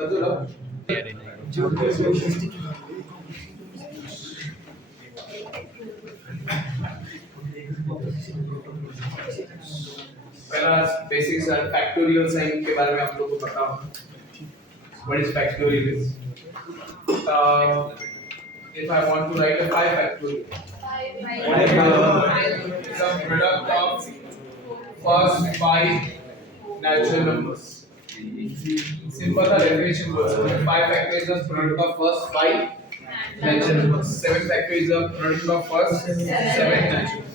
अतुल पहला basics factorial sign के बारे में आप लोगों को पता हो. What is factorial is? If I want to write a 5 factorial, what is the product of first 5 natural numbers? Simple the definition was 5 factor is the product of first 5 natural numbers. 7 factor is the product of first 7 natural numbers.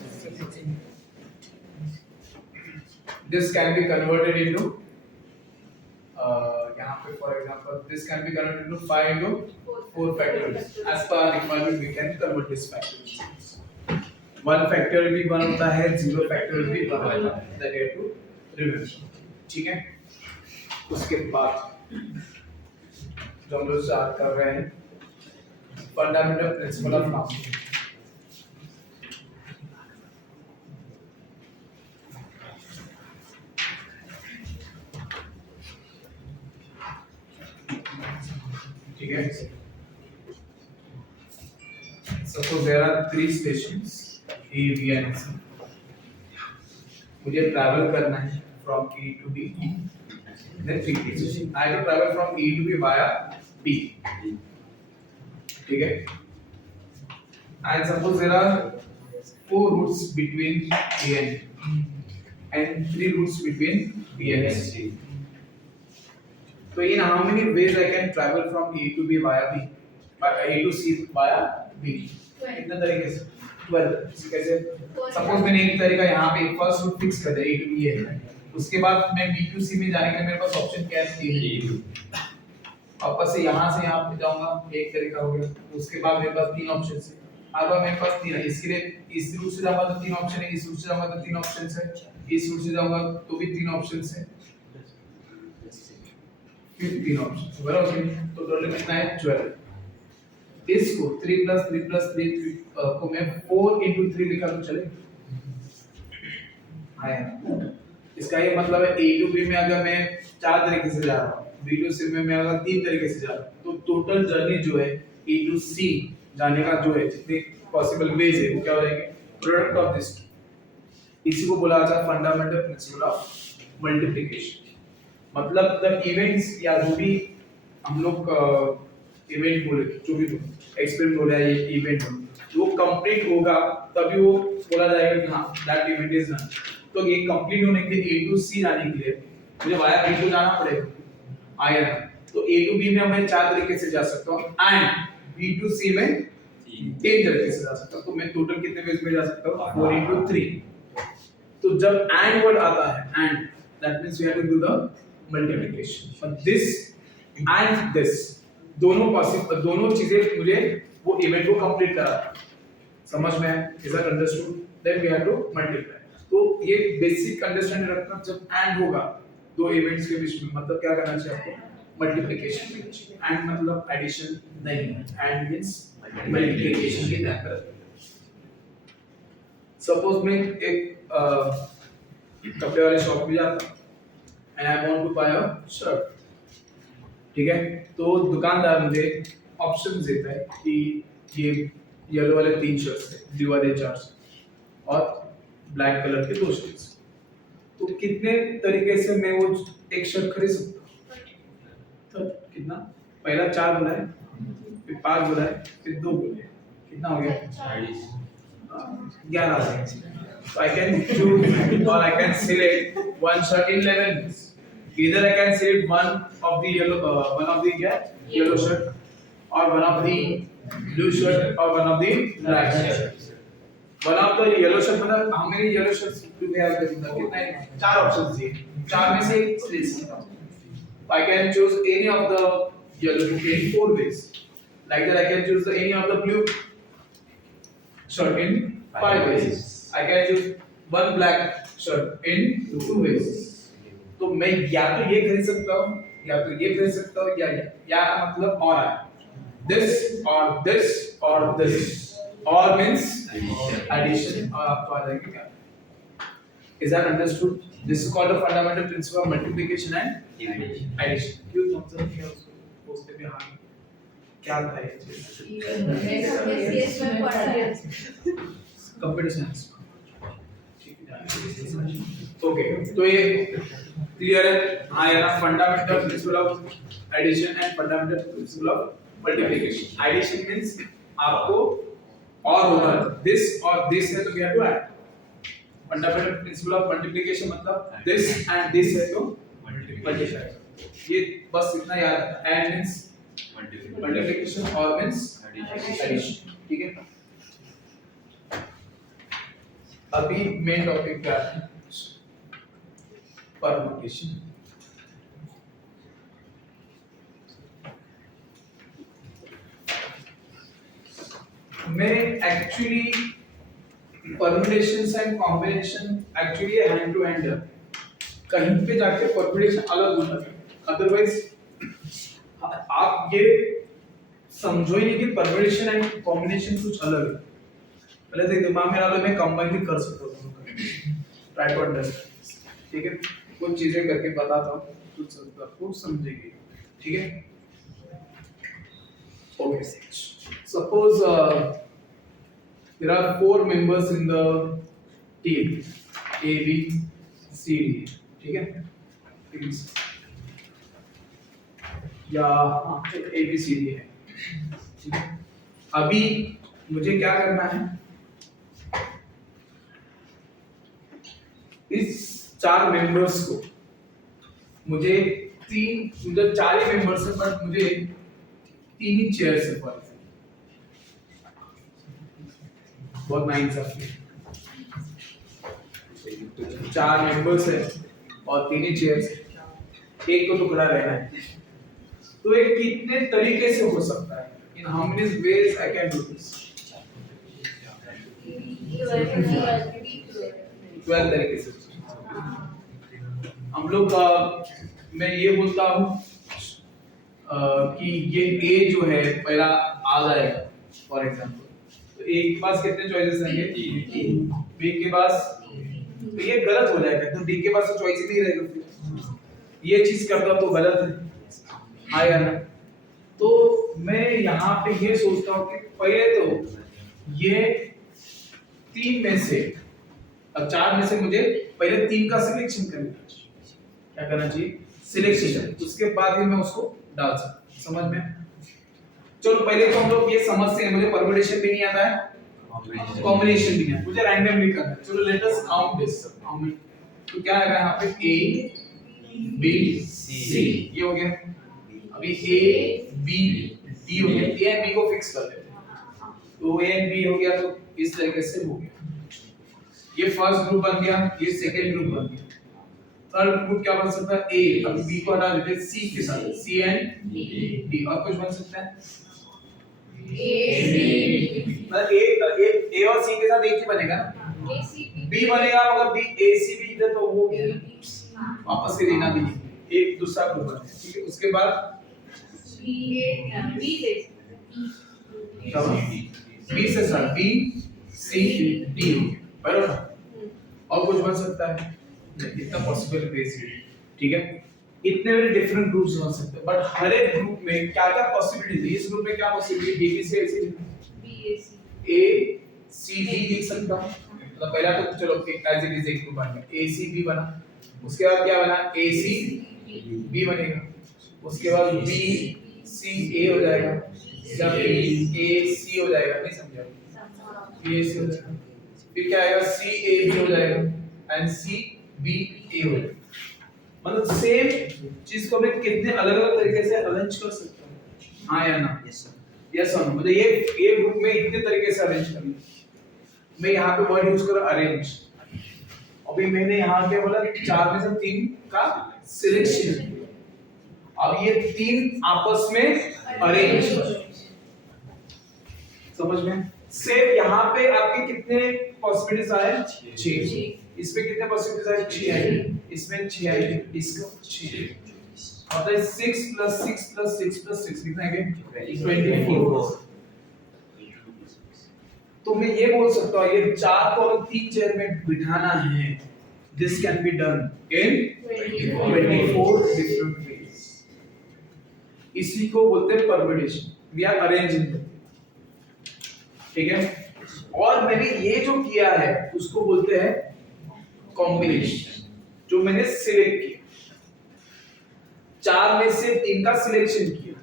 This can be converted into यहाँ पे for example this can be converted into 5 into 4 factorial. As per our requirement we can convert this factorial. 1 factorial भी 1 होता है, 0 factorial भी 1 होता है. That you have to remember. ठीक है? उसके बाद जो हम लोग स्टार्ट कर रहे हैं फंडामेंटल प्रिंसिपल ऑफ नंबरिंग. ठीक है? Suppose there are 3 stations A, B and C. मुझे ट्रैवल करना है from A to B. Then 3 stations. I have to travel from A to B via B. ठीक है? And suppose there are 4 routes between A and B and 3 routes between B and C. So in how many ways I can travel from A to B via B, by A to C via B? कितने तरीके से? 12. कैसे? Suppose मैंने एक तरीका यहाँ पे first root fix कर दिया A to B है. उसके बाद मैं B to C में जाने के लिए मेरे पास ऑप्शन क्या है? A. वापस से यहाँ पे जाऊँगा, एक तरीका हो गया. उसके बाद मेरे पास 3 ऑप्शन है. हर बार मेरे पास 3 है. इसके लिए इस रूट से जाऊँगा तो 3 ऑप्शन है, इस रूट से जाऊँगा तो 3 ऑप्शन है, इस रूट से जाऊँगा तो भी 3 ऑप्शन है. 15 ऑप्शन बराबर है. तो टोटल कितना है? 12. इसको 3 + 3 + 3 को मैं 4 × 3 लिखा तो चले आया. इसका ये मतलब है A to B में अगर मैं 4 तरीके से जा रहा हूँ, B to C में मैं अगर 3 तरीके से जा रहा हूँ, तो टोटल जर्नी जो है A to C जाने का जो है जितने पॉसिबल वेज है वो क्या हो जाएंगे? Product of this. इसी को बोला जाता है फंडामेंटल प्रिंसिपल ऑफ मल्टीप्लिकेशन. मतलब द इवेंट्स या जो भी हम लोग इवेंट बोले, जो भी एक्सपेरिमेंट बोले या ये इवेंट हो, वो कंप्लीट होगा तभी वो बोला जाएगा कि हाँ दैट इवेंट इज डन. तो ये कंप्लीट होने के लिए A to C जाने के लिए मुझे वाया B to जाना पड़ेगा. आया ना? तो A to B में मैं 4 तरीके से जा सकता हूँ एंड B to C में 3 तरीके से जा सकता हूँ. तो मैं टोटल कितने वेज में जा सकता हूँ? 4 × 3. तो जब एंड वर्ड आता है and that means we have to do the multiplication. But this and this दोनों चीजें मुझे वो इवेंट को कंप्लीट कराना. समझ में आया? Is that understood? Then we have to multiply. तो ये बेसिक अंडरस्टैंडिंग रखना. जब एंड होगा दो इवेंट्स के बीच में, मतलब क्या करना चाहिए आपको? मल्टीप्लिकेशन. एंड मतलब एडिशन नहीं, एंड मींस मल्टीप्लिकेशन की तरह. सपोज मैं एक कपड़े वाले शॉप में जाता हूं and I want to buy a shirt. ठीक है? तो दुकानदार मुझे ऑप्शंस देता है कि ये येलो वाले 3 शर्ट्स है, ब्लू वाले 4 और ब्लैक कलर के 2 शर्ट्स. तो कितने तरीके से मैं वो एक शर्ट खरीद सकता हूँ? तो कितना? पहला 4 बोला है, फिर 5 बोला है, फिर 2 बोला है. कितना हो गया? 11. So I can choose or I can select one shirt in 11 ways. Either I can select one of the yellow shirt, or one of the blue shirt, or one of the black shirt. One of the yellow shirt मतलब how many yellow shirts do we have? कितना है? 4 options दिए. 4 में से एक ले सकता हूँ. I can choose any of the yellow in 4 ways. Like that I can choose any of the blue shirt in 5 ways. I can choose one black shirt in 2 ways. तो मैं या तो ये खरीद सकता हूँ, या तो ये खरीद सकता हूँ, या मतलब और है. This or this or this. Or means addition. और आपको आ जाएगा क्या? Is that understood? This is called the fundamental principle of multiplication and addition. क्यों? ऑब्जर्व किया उसको पोस्ट पे हाँ क्या था ये चीज कंप्यूटर साइंस ओके तो ये क्लियर है हाँ यार fundamental principle of addition and fundamental principle of multiplication addition means आपको और होगा दिस और दिस है तो we have to add fundamental principle of multiplication मतलब दिस एंड दिस है तो मल्टीप्लाई ये बस इतना याद एंड मींस मल्टीप्लिकेशन और मींस एडिशन ठीक है अभी मेन टॉपिक क्या है परमुटेशन मैं actually permutations and combination actually hand to hand है कहीं पे जाके परम्यूटेशन अलग होता है अदरवाइज आप ये समझो ही नहीं कि परम्यूटेशन एंड कॉम्बिनेशन कुछ अलग है पहले तो दिमाग में डालो मैं कंबाइन भी कर सकता हूं ट्राई टू अंडरस्टैंड ठीक है कुछ चीजें करके बताता हूं कुछ आपको समझेंगे ठीक है okay suppose there are 4 members in the team A B C D ठीक है या A B C D है ठीक है अभी मुझे क्या करना है इस 4 मेंबर्स को मुझे 4 ही मेंबर्स है बट मुझे 3 ही चेयर से पर बहुत नाइंसाफी 4 मेंबर्स है और 3 ही चेयर्स एक को टुकड़ा रहना है तो ये कितने तरीके से हो सकता है in how many ways I can do this 12 तरीके से हम लोग मैं ये बोलता हूँ कि ये A जो है पहला आ जाएगा फॉर एग्जांपल तो A के पास कितने चॉइसेस रहेंगे B के पास तो ये गलत हो जाएगा तो D के पास तो चॉइस ही नहीं रहेगा फिर ये चीज करता तो गलत है हाँ या ना तो मैं यहाँ पे ये सोचता हूँ कि पहले तो ये 3 में से अब 4 में से मुझे पहले 3 का सिलेक्शन करना क्या करना चाहिए सिलेक्शन उसके बाद ही मैं उसको डाल सकता समझ में चलो पहले तो हम लोग ये समझते हैं मुझे परम्यूटेशन भी नहीं आता है कॉम्बिनेशन भी नहीं आता मुझे रैंडमली करना है चलो लेट अस काउंट दिस तो क्या आएगा यहाँ पे A B C ये हो गया अभी A B D हो गया A एंड B को फिक्स कर लेते हैं तो A एंड B हो गया तो इस तरीके से हो गया ये फर्स्ट ग्रुप बन गया ये सेकंड ग्रुप बन गया थर्ड ग्रुप क्या बन सकता है A अभी B को हटा देते हैं C के साथ C एंड D और कुछ बन सकता है A और C के साथ एक ही बनेगा ना B बनेगा मगर B A C B इधर तो हो गया वापस से लेना भी एक दूसरा ग्रुप बनेगा ठीक है उसके बाद B से स्टार्ट B C D बराबर ना और कुछ बन सकता है इतना पॉसिबल बेस ठीक है इतने बड़े डिफरेंट ग्रुप्स बन सकते हैं बट हर एक ग्रुप में क्या क्या पॉसिबिलिटी है इस ग्रुप में क्या possibility B B C A C D देख सकता हूं मतलब पहला तो चलो एज इट इज एक ग्रुप बन गया A C B बना उसके बाद क्या बना A C B बनेगा उसके बाद B C A हो जाएगा या B A C हो जाएगा नहीं समझा B A C हो जाएगा फिर क्या आएगा C A B हो जाएगा एंड C B A हो जाएगा मतलब सेम चीज को मैं कितने अलग-अलग तरीके से अरेंज कर सकता हूं हां या ना यस और नो मुझे ये ग्रुप में इतने तरीके से अरेंज करना मैं यहां पे वर्ड यूज कर रहा अरेंज अभी मैंने यहां क्या बोला 4 में से 3 का सिलेक्शन अब ये 3 आपस में अरेंज समझ में सेम यहां पे आपके कितने पॉसिबिलिटीज आए 6 इसमें कितने पॉसिबिलिटीज आए 6 आए इसमें 6 आए इसका 6 मतलब 6 + 6 + 6 + 6 कितना है 24 तो मैं ये बोल सकता हूं ये 4 को अगर 3 चेयर में बिठाना है this can be done in 24 different ways इसी को बोलते हैं परम्यूटेशन, वी आर अरेंजिंग, ठीक है। और मैंने ये जो किया है उसको बोलते हैं कॉम्बिनेशन, जो मैंने सिलेक्ट किया, 4 में से 3 का सिलेक्शन किया,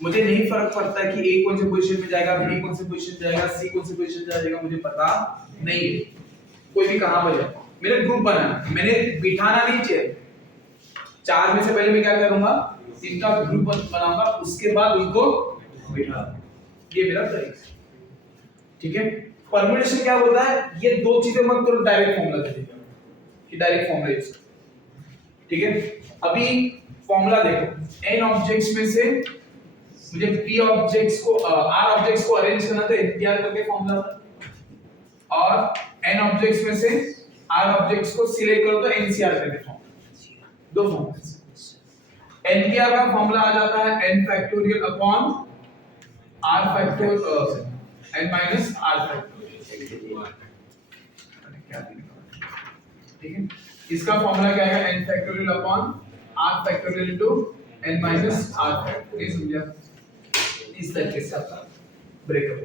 मुझे नहीं फर्क पड़ता है कि ए कौन से पोजीशन में जाएगा, बी कौन से पोजीशन जाएगा, सी कौन से पोजीशन जाएगा, मुझे पता नहीं है कोई भी कहां पर जाए। मेरे ग्रुप बनाना, मैंने बिठाना नहीं चाहिए, 4 में से पहले मैं क्या करूंगा, 3 का ग्रुप बनाऊंगा, उसके बाद उनको बिठा, ये मेरा तरीका, ठीक है। परम्यूटेशन क्या होता है, ये दो चीजें मत करो, डायरेक्ट फॉर्मूला दे देगा कि डायरेक्ट फॉर्मूला यूज, ठीक है। अभी फॉर्मूला देखो, n ऑब्जेक्ट्स में से मुझे p ऑब्जेक्ट्स को r ऑब्जेक्ट्स को अरेंज करना था एनटीआर करके फॉर्मूला था, और n ऑब्जेक्ट्स में से r ऑब्जेक्ट्स को सिलेक्ट करो तो एनसीआर करके फॉर्मूला, दो फॉर्मूला। एनटीआर का फॉर्मूला आ जाता है n factorial upon r factorial n minus r factorial, ठीक है। इसका फॉर्मूला क्या है, n factorial upon r factorial into n minus r factorial, समझा। इस तरीके से आपका ब्रेकअप,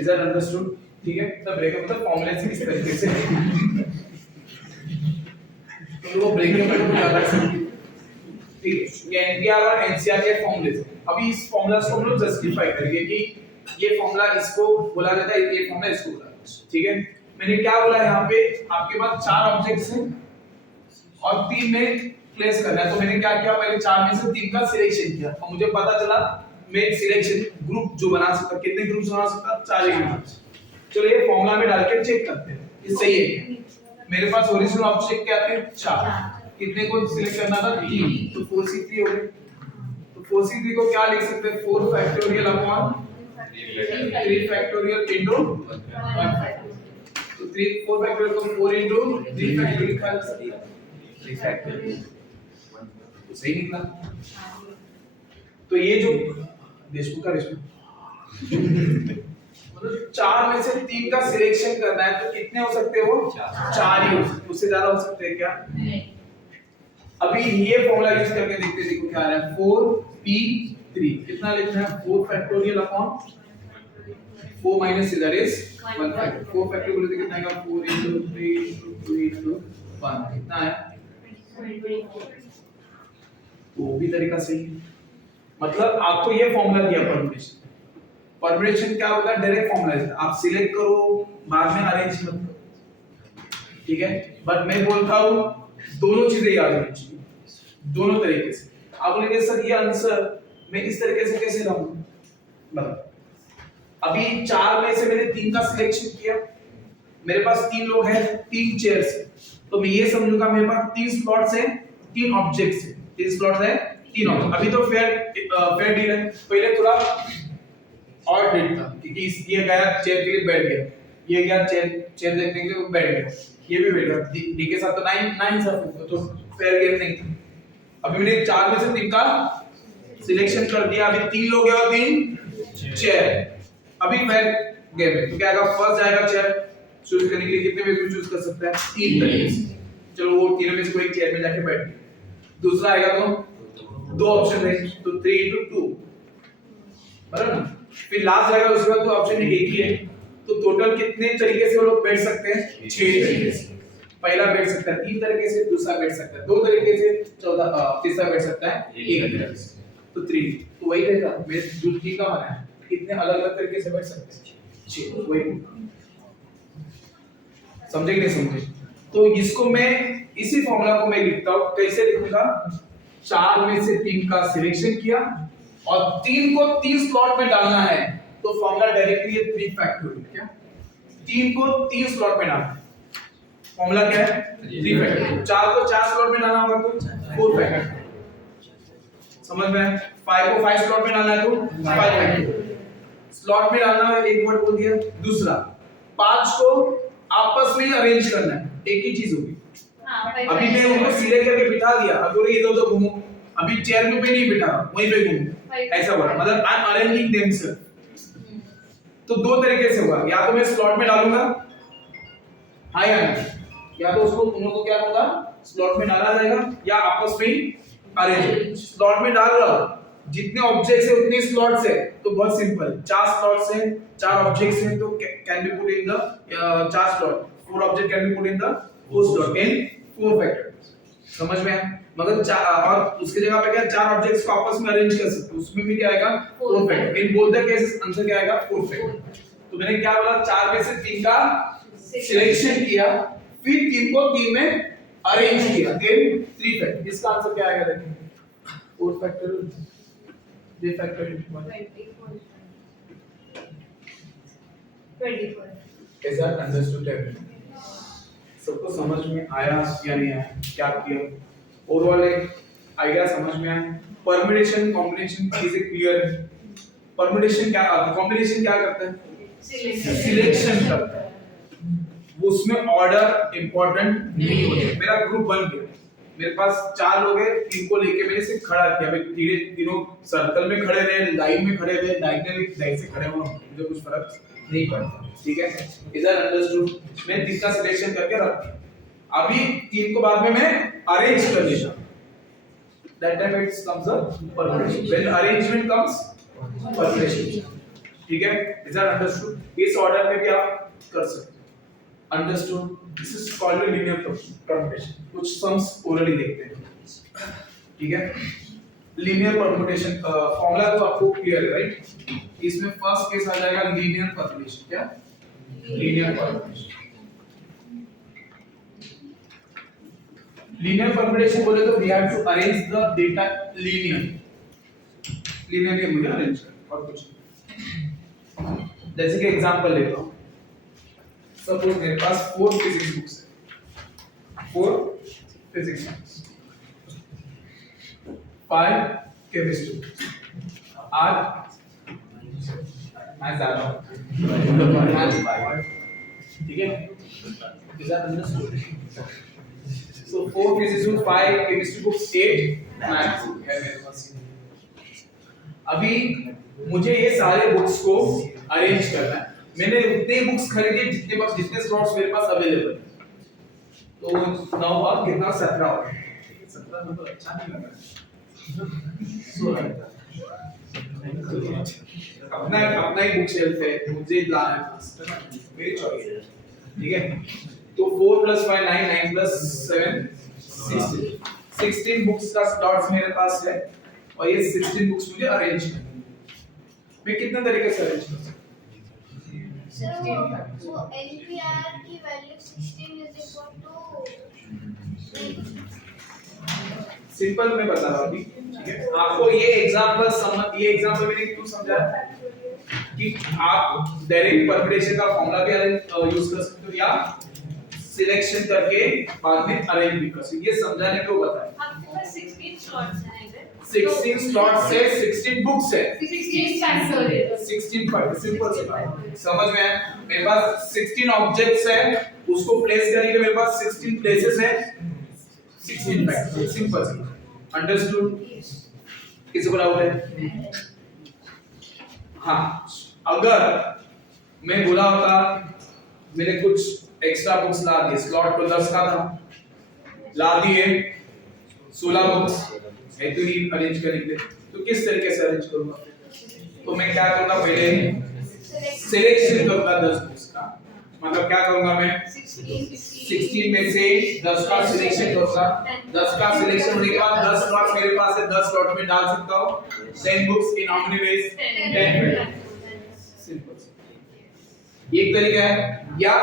इज दैट अंडरस्टूड, ठीक है। तो ब्रेकअप मतलब फॉर्मूले से इस तरीके से तो वो ब्रेकअप में कुछ अलग से, ठीक है। ये एनपीआर और एनसीआर के फॉर्मूले से, अभी इस फॉर्मूलास को हम लोग जस्टिफाई करेंगे कि ये फॉर्मूला इसको बोला जाता है, ये फॉर्मूला इसको बोला जाता है, ठीक है। मैंने क्या बोला, यहाँ पे आपके पास 4 ऑब्जेक्ट्स हैं और 3 में प्लेस करना है, तो मैंने क्या किया, पहले 4 में से 3 का सिलेक्शन किया और मुझे पता चला मैं सिलेक्शन ग्रुप जो बना सकता, कितने ग्रुप्स बना सकता, 4 ही ग्रुप। चलो ये फॉर्मूला में डाल के चेक करते हैं ये सही है। मेरे पास ओरिजिनल ऑब्जेक्ट क्या थे, 4, कितने को सिलेक्ट करना था, 3, तो 4c3 हो गए। तो 4c3 को क्या लिख सकते हैं, 4 factorial upon 3 factorial into 1 factorial, तो 4 फैक्टोरियल को 4 इनटू 3 फैक्टोरियल लिखा जा सकता है, 3 फैक्टोरियल, तो सही निकला। तो ये जो देशमुख का मतलब 4 में से 3 का सिलेक्शन करना है, तो कितने हो सकते हो, 4 ही हो सकते, उससे ज्यादा हो सकते हैं क्या, नहीं। अभी ये फॉर्मूला यूज करके देखते हैं, देखो क्या आ रहा है, 4p3 कितना लिखना है, 4 फैक्टोरियल अपॉन 4 माइनस इधर इज 1 फैक्टोरियल, 4 फैक्टोरियल बोलते कितना आएगा, 4 into 3 into 2 into 1, कितना आया, वो भी तरीका सही है। मतलब आपको ये फॉर्मूला दिया परम्यूटेशन, परम्यूटेशन क्या होता है, डायरेक्ट फॉर्मूला है, आप सिलेक्ट करो बाद में अरेंज मत करो, ठीक है। बट मैं बोलता हूं दोनों चीजें याद रखनी चाहिए, दोनों तरीके से। आप बोलेंगे सर ये आंसर मैं इस तरीके से कैसे लाऊंगा, मतलब अभी 4 में से मैंने 3 का सिलेक्शन किया, मेरे पास 3 लोग हैं, 3 चेयर्स हैं, तो मैं ये समझूंगा मेरे पास 3 स्लॉट्स हैं, 3 ऑब्जेक्ट्स हैं, 3 स्लॉट्स हैं, 3 ऑब्जेक्ट। अभी तो फेयर डील है, पहले थोड़ा और डील था क्योंकि ये गया चेयर के लिए बैठ गया, ये गया चेयर देखने के लिए बैठ गया, ये भी बैठ गया, डी के साथ तो 9 सब तो फेयर गेम नहीं था। अभी मैंने 4 में से 3 का सिलेक्शन कर दिया, अभी 3 लोग हैं और 3 चेयर, अभी फेयर गेम है, तो क्या आएगा, फर्स्ट जाएगा चेयर, चूज करने के लिए कितने में चूज कर सकता है, 3 तरीके से, चलो वो 3 में से कोई चेयर में जाके बैठ गया। दूसरा आएगा तो 2 ऑप्शन है, तो 3 into 2 बराबर ना, फिर लास्ट जाएगा उसके बाद तो ऑप्शन एक ही है, तो टोटल कितने तरीके से वो लोग बैठ सकते हैं, 6 तरीके से। पहला बैठ सकता है 3 तरीके से, दूसरा बैठ सकता है 2 तरीके से, तीसरा बैठ सकता है 1 तरीके से, तो 3, तो वही रहेगा, मैं जो 3 का बना है कितने अलग-अलग तरीके से बैठ सकते हैं, 6, वही समझे कि नहीं समझे। तो इसको मैं इसी फॉर्मूला को मैं लिखता हूं, कैसे लिखूंगा, 4 में से 3 का सिलेक्शन किया और 3 को 3 स्लॉट में डालना है, तो फॉर्मूला डायरेक्टली है 3 फैक्टोरियल, क्या 3 को 3 स्लॉट में डालना है, फॉर्मूला क्या है 3 फैक्टोरियल, 4 को 4 स्लॉट में डालना होगा तो 4 फैक्टोरियल, समझ में, 5 को 5 स्लॉट में डालना है तो 5 फैक्टोरियल, स्लॉट में डालना है, एक वर्ड बोल दिया। दूसरा 5 को आपस में ही अरेंज करना है, एक ही चीज होगी। अभी मैं उनको सिलेक्ट करके बिठा दिया, अब बोले इधर उधर घूमो, अभी चेयर में पे नहीं बिठा वहीं पे घूमो, ऐसा हुआ, मतलब आई एम अरेंजिंग देमसेल्फ। तो 2 तरीके से होगा, या तो मैं स्लॉट में डालूंगा, हाँ या तो उसको उनको क्या होगा, स्लॉट में डाला जाएगा, या आपस में ही अरेंज स्लॉट में डाल रहा हूँ, जितने ऑब्जेक्ट्स है उतने स्लॉट्स है, तो बहुत सिंपल, 4 स्लॉट्स है, 4 ऑब्जेक्ट्स हैं, तो can be put in the 4 slot, 4 object can be put in the 4 slot in 4 factors. समझ में आया? मगर और उसकी जगह पे क्या 4 ऑब्जेक्ट्स को आपस में अरेंज कर सकते हो, उसमें भी क्या आएगा 4 factor. In both the cases answer क्या आएगा 4 फैक्टर। तो मैंने क्या बोला, 4 में से 3 का सिलेक्शन किया, फिर 3 को 3 में अरेंज किया इन 3 फैक्टर। इसका आंसर क्या आएगा देखिए, 4 फैक्टर ये factor 24। Is that understood everyone? सबको समझ में आया या नहीं आया, क्या किया, ओवरऑल एक आइडिया समझ में आया? परम्यूटेशन कॉम्बिनेशन चीजें क्लियर है? परम्यूटेशन क्या, कॉम्बिनेशन क्या करता है, सिलेक्शन करता है, वो उसमें ऑर्डर इंपॉर्टेंट नहीं होता। मेरा ग्रुप बन गया, मेरे पास 4 लोग हैं, 3 को लेके मैंने सिर्फ खड़ा किया, भाई तीनों सर्कल में खड़े रहे, लाइन में खड़े रहे, डायगोनली लाइन से खड़े हो, मुझे कुछ फर्क नहीं पड़ता, ठीक है? इधर अंडरस्टूड? मैं 3 का सिलेक्शन करके रख दिया, अभी 3 को बाद में मैं अरेंज कर लेता, that time it comes a permutation, when arrangement comes permutation, ठीक है? इधर अंडरस्टूड? इस ऑर्डर में भी आप कर सकते हो, understood? This is called linear permutation. कुछ सम्स ओरली देखते हैं, ठीक है? लीनियर परम्यूटेशन फॉर्मूला तो आपको क्लियर है, राइट? इसमें फर्स्ट केस आ जाएगा लीनियर परम्यूटेशन। क्या? Linear permutation. लीनियर परम्यूटेशन बोले तो we have to arrange the data linearly मुझे अरेंज करना और कुछ नहीं। जैसे कि एग्जांपल लेता हूं, सपोज मेरे पास 4 फिजिक्स बुक्स है, 4 फिजिक्स बुक्स, 5 केमिस्ट्री, 8 मैं जा रहा हूं, ठीक है? Is that understood? So 4 physics books, 5 chemistry books, 8 maths book है मेरे पास। अभी मुझे ये सारे बुक्स को अरेंज करना है, मैंने उतने बुक्स खरीदे जितने स्लॉट्स मेरे पास अवेलेबल है, तो 9 और कितना 17 हो गए। 17 नंबर अच्छा नहीं लग रहा है, अपना ही बुक शेल्फ है, मुझे लाना है, मेरी चॉइस है, ठीक है? तो 4 + 5 9, 9 + 7 16 बुक्स का स्लॉट्स मेरे पास है, और ये 16 बुक्स मुझे अरेंज करनी है। मैं कितने तरीके से अरेंज कर सकता हूं? वो LPR की वैल्यू 16 सिंपल मैं बता रहा हूं अभी, ठीक है? आपको ये एग्जांपल मैंने क्यों समझाया कि आप डायरेक्ट परम्यूटेशन का फॉर्मूला भी यूज कर सकते हो, या सिलेक्शन करके बाद में अरेंज भी कर सकते हो, ये समझाने को बताया। आपके पास 16 स्लॉट्स हैं इधर, 16 स्लॉट्स है, 16 बुक्स है, 16 फैक्टर 16 पर सिंपल सी बात समझ में है? मेरे पास 16 ऑब्जेक्ट्स है, उसको प्लेस करने के मेरे पास 16 प्लेसेस है, 16 फैक्टर, सिंपल सी, अंडरस्टूड? किसी को डाउट है? हाँ, अगर मैं बोला होता मैंने कुछ एक्स्ट्रा बुक्स ला दिए, स्लॉट तो 10 का था, ला दिए 16 बुक्स है, तो ये अरेंज करेंगे, तो किस तरीके से अरेंज करूंगा? तो मैं क्या करूंगा, पहले सिलेक्शन करूंगा 10 बुक्स का, मतलब क्या करूंगा मैं 16 में से 10 का सिलेक्शन करूंगा, 10 का सिलेक्शन होने के बाद 10 स्लॉट मेरे पास है, 10 स्लॉट में डाल सकता हूं 10 books in how many ways, 10 simple. एक तरीका है, या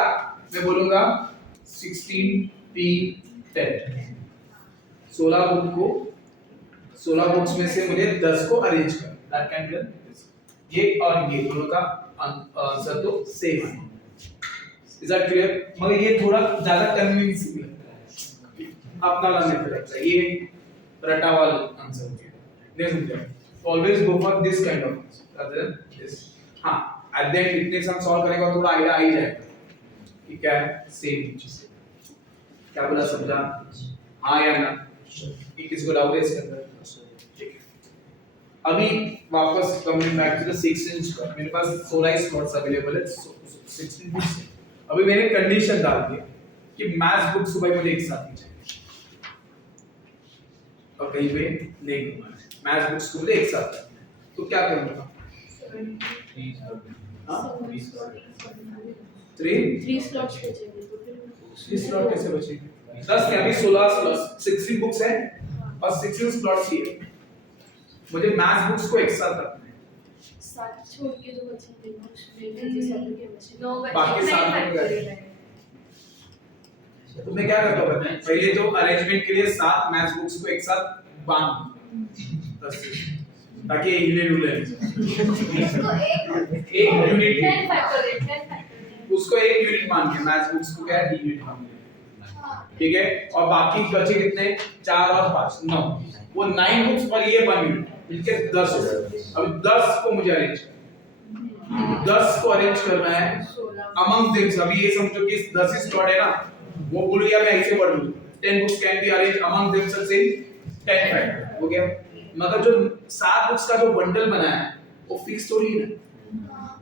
मैं बोलूंगा 16 p 10, 16 बुक्स में से मुझे 10 को अरेंज करना, दैट कैन बी डन। ये और ये दोनों का आंसर तो सेम है, इज दैट क्लियर? मगर ये थोड़ा ज्यादा कन्विंसिंग लगता है, अपना लाने पे लगता है, ये रटावाल आंसर हो गया, नहीं समझे? Always go for this kind of answer rather than this. हां, एट द एंड इतने सम सॉल्व करेगा थोड़ा आइडिया आ ही जाएगा कि क्या है, सेम चीज। क्या बोला, समझा? हाँ या ना? कि किसी को डाउट है इसके अंदर? ठीक है, अभी वापस coming back to the 16 slot, मेरे पास 16 स्लॉट्स अवेलेबल है, 16 बुक्स। अभी मैंने कंडीशन डाल दिया कि मैथ्स बुक्स भाई मुझे एक साथ ही चाहिए, और कहीं पे नहीं घुमाना है। मैथ्स बुक्स को मुझे एक साथ रखना है। तो क्या करूंगा? हाँ 3 slots बचेंगे तो फिर 3 स्लॉट कैसे बचेंगे? 10 के अभी 16 स्लॉट 16 बुक्स है और 16 स्लॉट्स ही है। मुझे मैथ्स बुक्स को एक साथ रखना है। 7 छोड़ के जो बचेंगे उसमें जो सब के बचेंगे 9 बाकी 7 हो गए। तो मैं क्या करता हूँ बताएं? पहले तो अरेंजमेंट के लिए 7 मैथ्स बुक्स को एक साथ बांध ताकि ये हिले डुले इसको एक यूनिट 10 फैक्टोरियल उसको एक यूनिट मान के मैथ्स बुक्स को क्या है यूनिट मान के, ठीक है। और बाकी बचे कितने? 4 और 5 9, वो 9 बुक्स पर ये 1 यूनिट मिलके 10 हो गए। अब 10 को मुझे अरेंज करना है। 10 को अरेंज करना है अमंग देम। अभी ये समझो कि 10 ही स्लॉट है ना, वो भूल गया मैं ऐसे पढ़ लूं 10 books can be arrange among themselves in 10 factor हो गया। मतलब जो 7 बुक्स का जो बंडल बना है वो फिक्स थोड़ी है,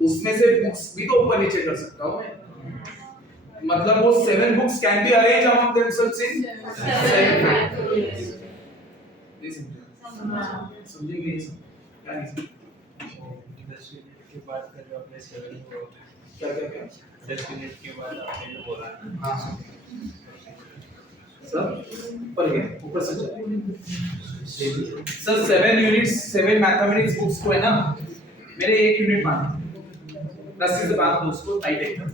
उसमें से बुक्स भी तो ऊपर नीचे कर सकता हूं मैं। मतलब वो 7 books can be arrange among themselves in 7 factor. नहीं समझेंगे नहीं क्या नहीं समझ? 10 मिनट के बाद का जो आपने 7 को क्या क्या क्या 10 मिनट के बाद आपने जो बोला हाँ सर ऊपर गया ऊपर से चले सर 7 यूनिट्स 7 मैथमेटिक्स बुक्स को है ना मेरे 1 यूनिट माने रस्सी से बांध दो उसको टाइट एकदम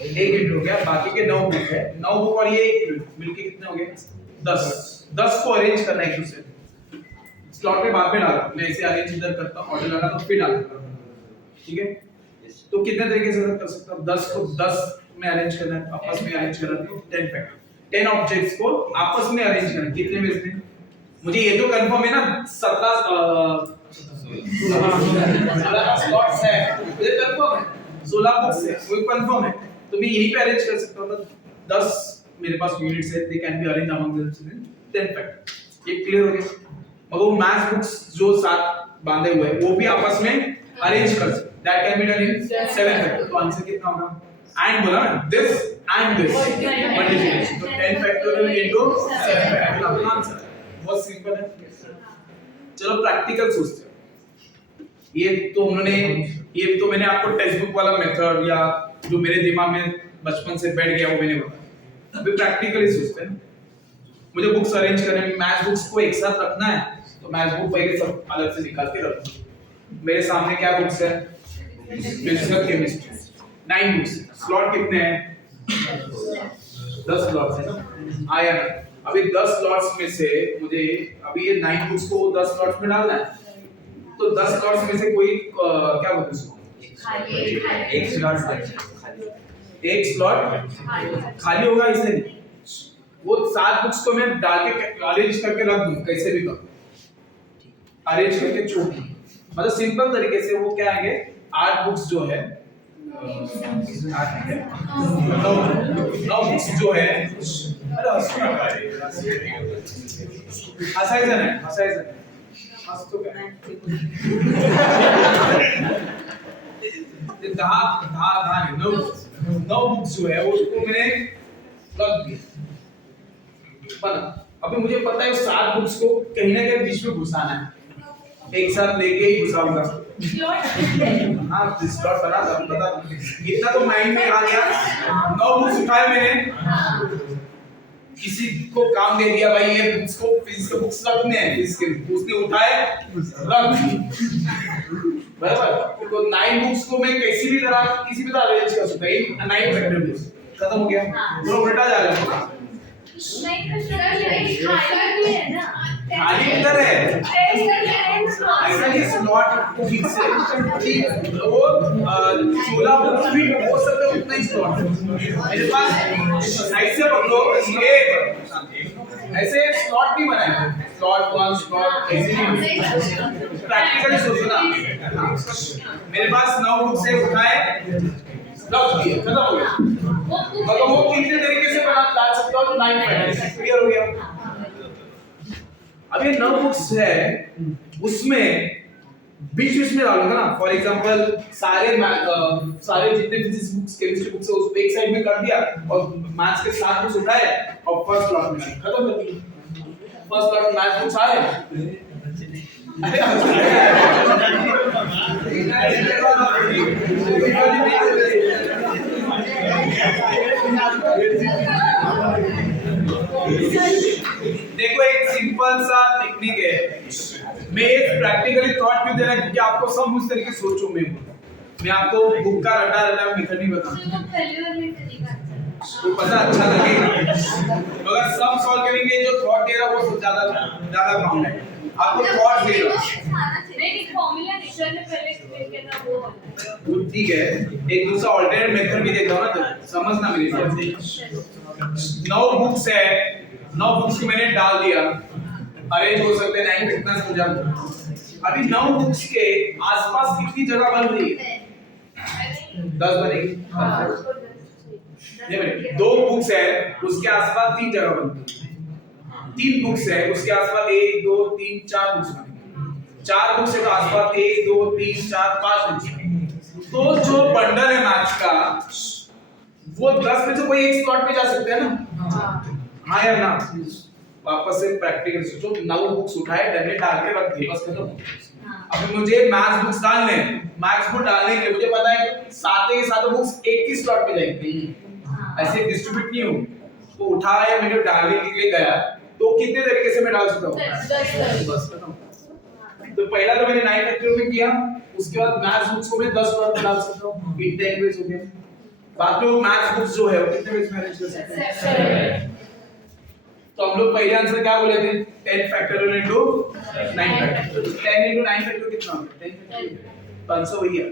1 यूनिट हो गया। बाकी के 9 बुक है 9 बुक और ये 1 यूनिट मिलके कितने हो गए? 10 को अरेंज करना है एक दूसरे स्लॉट में बाद में डालना। मैं इसे अरेंज इधर करता हूं ऑर्डर लगा तो फिर डालता हूं, ठीक है। तो कितने तरीके से कर सकता हूं? 10 को 10 में अरेंज करना है, आपस में अरेंज करना है तो 10 फैक्टर 10 ऑब्जेक्ट्स को आपस में अरेंज करना है। कितने में इसमें? मुझे ये तो कंफर्म है ना 17 स्लॉट्स है, मुझे कंफर्म है 16 बुक्स है, वो कंफर्म है। तो मैं यहीं पे अरेंज कर सकता हूं। 10 मेरे पास यूनिट्स है, they can be arrange among themselves in 10 factor. ये क्लियर हो गया। मगर वो मैथ्स बुक्स जो 7 बांधे हुए हैं वो भी आपस में अरेंज कर सकते, that can be done in 7 factor. तो आंसर कितना होगा? एंड बोला ना दिस एंड दिस मल्टीप्लिकेशन, तो 10 फैक्टोरियल इनटू 7 फैक्टोरियल अपना आंसर। बहुत सिंपल है। चलो प्रैक्टिकल सोचते हैं। ये तो मैंने आपको टेक्स्ट बुक वाला मेथड या जो मेरे दिमाग में बचपन से बैठ गया वो मैंने बताया। अभी प्रैक्टिकली सोचते हैं। मुझे बुक्स अरेंज करने में मैथ्स बुक्स को एक साथ रखना है तो मैथ्स बुक पहले सब अलग से निकाल के रखो। मेरे सामने क्या बुक्स है? Physical chemistry 9 books. स्लॉट कितने हैं? 10 स्लॉट्स है ना। आया ना। अभी 10 स्लॉट्स में से मुझे अभी ये 9 बुक्स को 10 स्लॉट्स में डालना है। तो 10 स्लॉट्स में से कोई क्या बोलते हैं उसको? एक स्लॉट खाली, एक स्लॉट खाली होगा इसे नहीं। वो 7 बुक्स को मैं डाल के अरेंज करके रख दूं कैसे भी कर, अरेंज करके छोड़ दूं। मतलब सिंपल तरीके से वो क्या आएंगे 8 बुक्स जो है 9 बुक्स जो है हसाइजन है हंस तो क्या ये दहा 9 बुक्स जो है उसको मैंने रख दिया बना। अभी मुझे पता है उस 7 बुक्स को कहीं ना कहीं बीच में घुसाना है, एक साथ लेके ही घुसाऊंगा। हाँ स्लॉट बना था पता इतना तो माइंड में आ गया। 9 बुक्स उठाए मैंने, किसी को काम दे दिया भाई ये बुक्स को फिजिक्स के बुक्स रखने हैं, उसने उठाए रख बराबर। तो 9 बुक्स को मैं किसी भी तरह अरेंज कर सकता हूं। 9 फैक्टर बुक्स खत्म हो गया, तो उल्टा जा रहा है। खाली किधर है? ऐसा ही स्लॉट को फिक्स है वो 16 बुक्स भी हो सकते हैं उतना ही स्लॉट मेरे पास। ऐसे पकड़ो ये ऐसे स्लॉट नहीं बनाए, स्लॉट 1 स्लॉट ऐसे नहीं। प्रैक्टिकली सोचो ना, मेरे पास 9 बुक्स है उठाए रख दिए खत्म हो गया। मतलब वो कितने तरीके से बना डाल सकता हूं? 9 फैक्टर क्लियर हो गया। अब ये 9 बुक्स है उसमें बीच में डालूंगा ना। फॉर एग्जांपल सारे जितने फिजिक्स बुक्स केमिस्ट्री बुक्स है उसको एक साइड में कर दिया और मैथ्स के 7 बुक्स उठाए और फर्स्ट क्लास में खत्म कर दिया। फर्स्ट लॉट मैथ्स बुक्स आए देखो एक सिंपल सा टेक्निक है, मैं एक प्रैक्टिकली थॉट क्यों दे रहा हूं क्योंकि आपको सब उस तरीके सोचो। मैं आपको बुक का रटा मेथड नहीं बताऊंगा, तो पता अच्छा लगेगा, मगर सब सॉल्व करेंगे जो थॉट दे रहा है वो ज्यादा काम है। आपको थॉट दे रहा नहीं फॉर्मूला निशा ने पहले एक्सप्लेन किया था वो ठीक है, एक दूसरा ऑल्टरनेट मेथड भी देता हूं ना, तो समझना मेरी बात। 9 बुक्स है, 9 बुक्स को मैंने डाल दिया, अरेंज हो सकते हैं 9 कितना समझा। अभी 9 बुक्स के आसपास कितनी जगह बन रही है? 10 बनेगी। ये बनेगी। 2 बुक्स है उसके आसपास 3 जगह बनती है, 3 बुक्स है उसके आसपास 1 2 3 4 बुक्स बनेगी, 4 बुक्स है तो आसपास 1 2 3 4 5 बुक्स बनेगी। तो जो बंडल है मैथ्स का वो 10 में से कोई एक स्लॉट पे जा सकते हैं ना? हाँ या ना? वापस से प्रैक्टिकल सोचो, 9 बुक्स उठाए डंडे डाल के रख दिए, बस खत्म। अभी मुझे मैथ्स बुक्स डालने हैं, मैथ्स बुक डालने के लिए मुझे पता है साथ ही साथ बुक्स एक ही स्लॉट पे जाएंगी, ऐसे डिस्ट्रीब्यूट नहीं होंगी। तो उठाया मैंने डालने के लिए गया तो कितने तरीके से मैं डाल सकता हूँ? बस खत्म। तो पहला तो मैंने 9 फैक्टोरियल में किया, उसके बाद मैथ्स बुक्स को मैं 10 स्लॉट में डाल सकता हूँ, 10 वेज हो गया। बाकी वो मैथ्स बुक्स जो है वो कितने वेज में अरेंज कर सकते हैं? तो हम लोग पहले आंसर क्या बोले थे? 10 factorial into 9 factorial. 10 into 9 factorial कितना होगा? 10 फैक्टोरियल। तो आंसर वही है।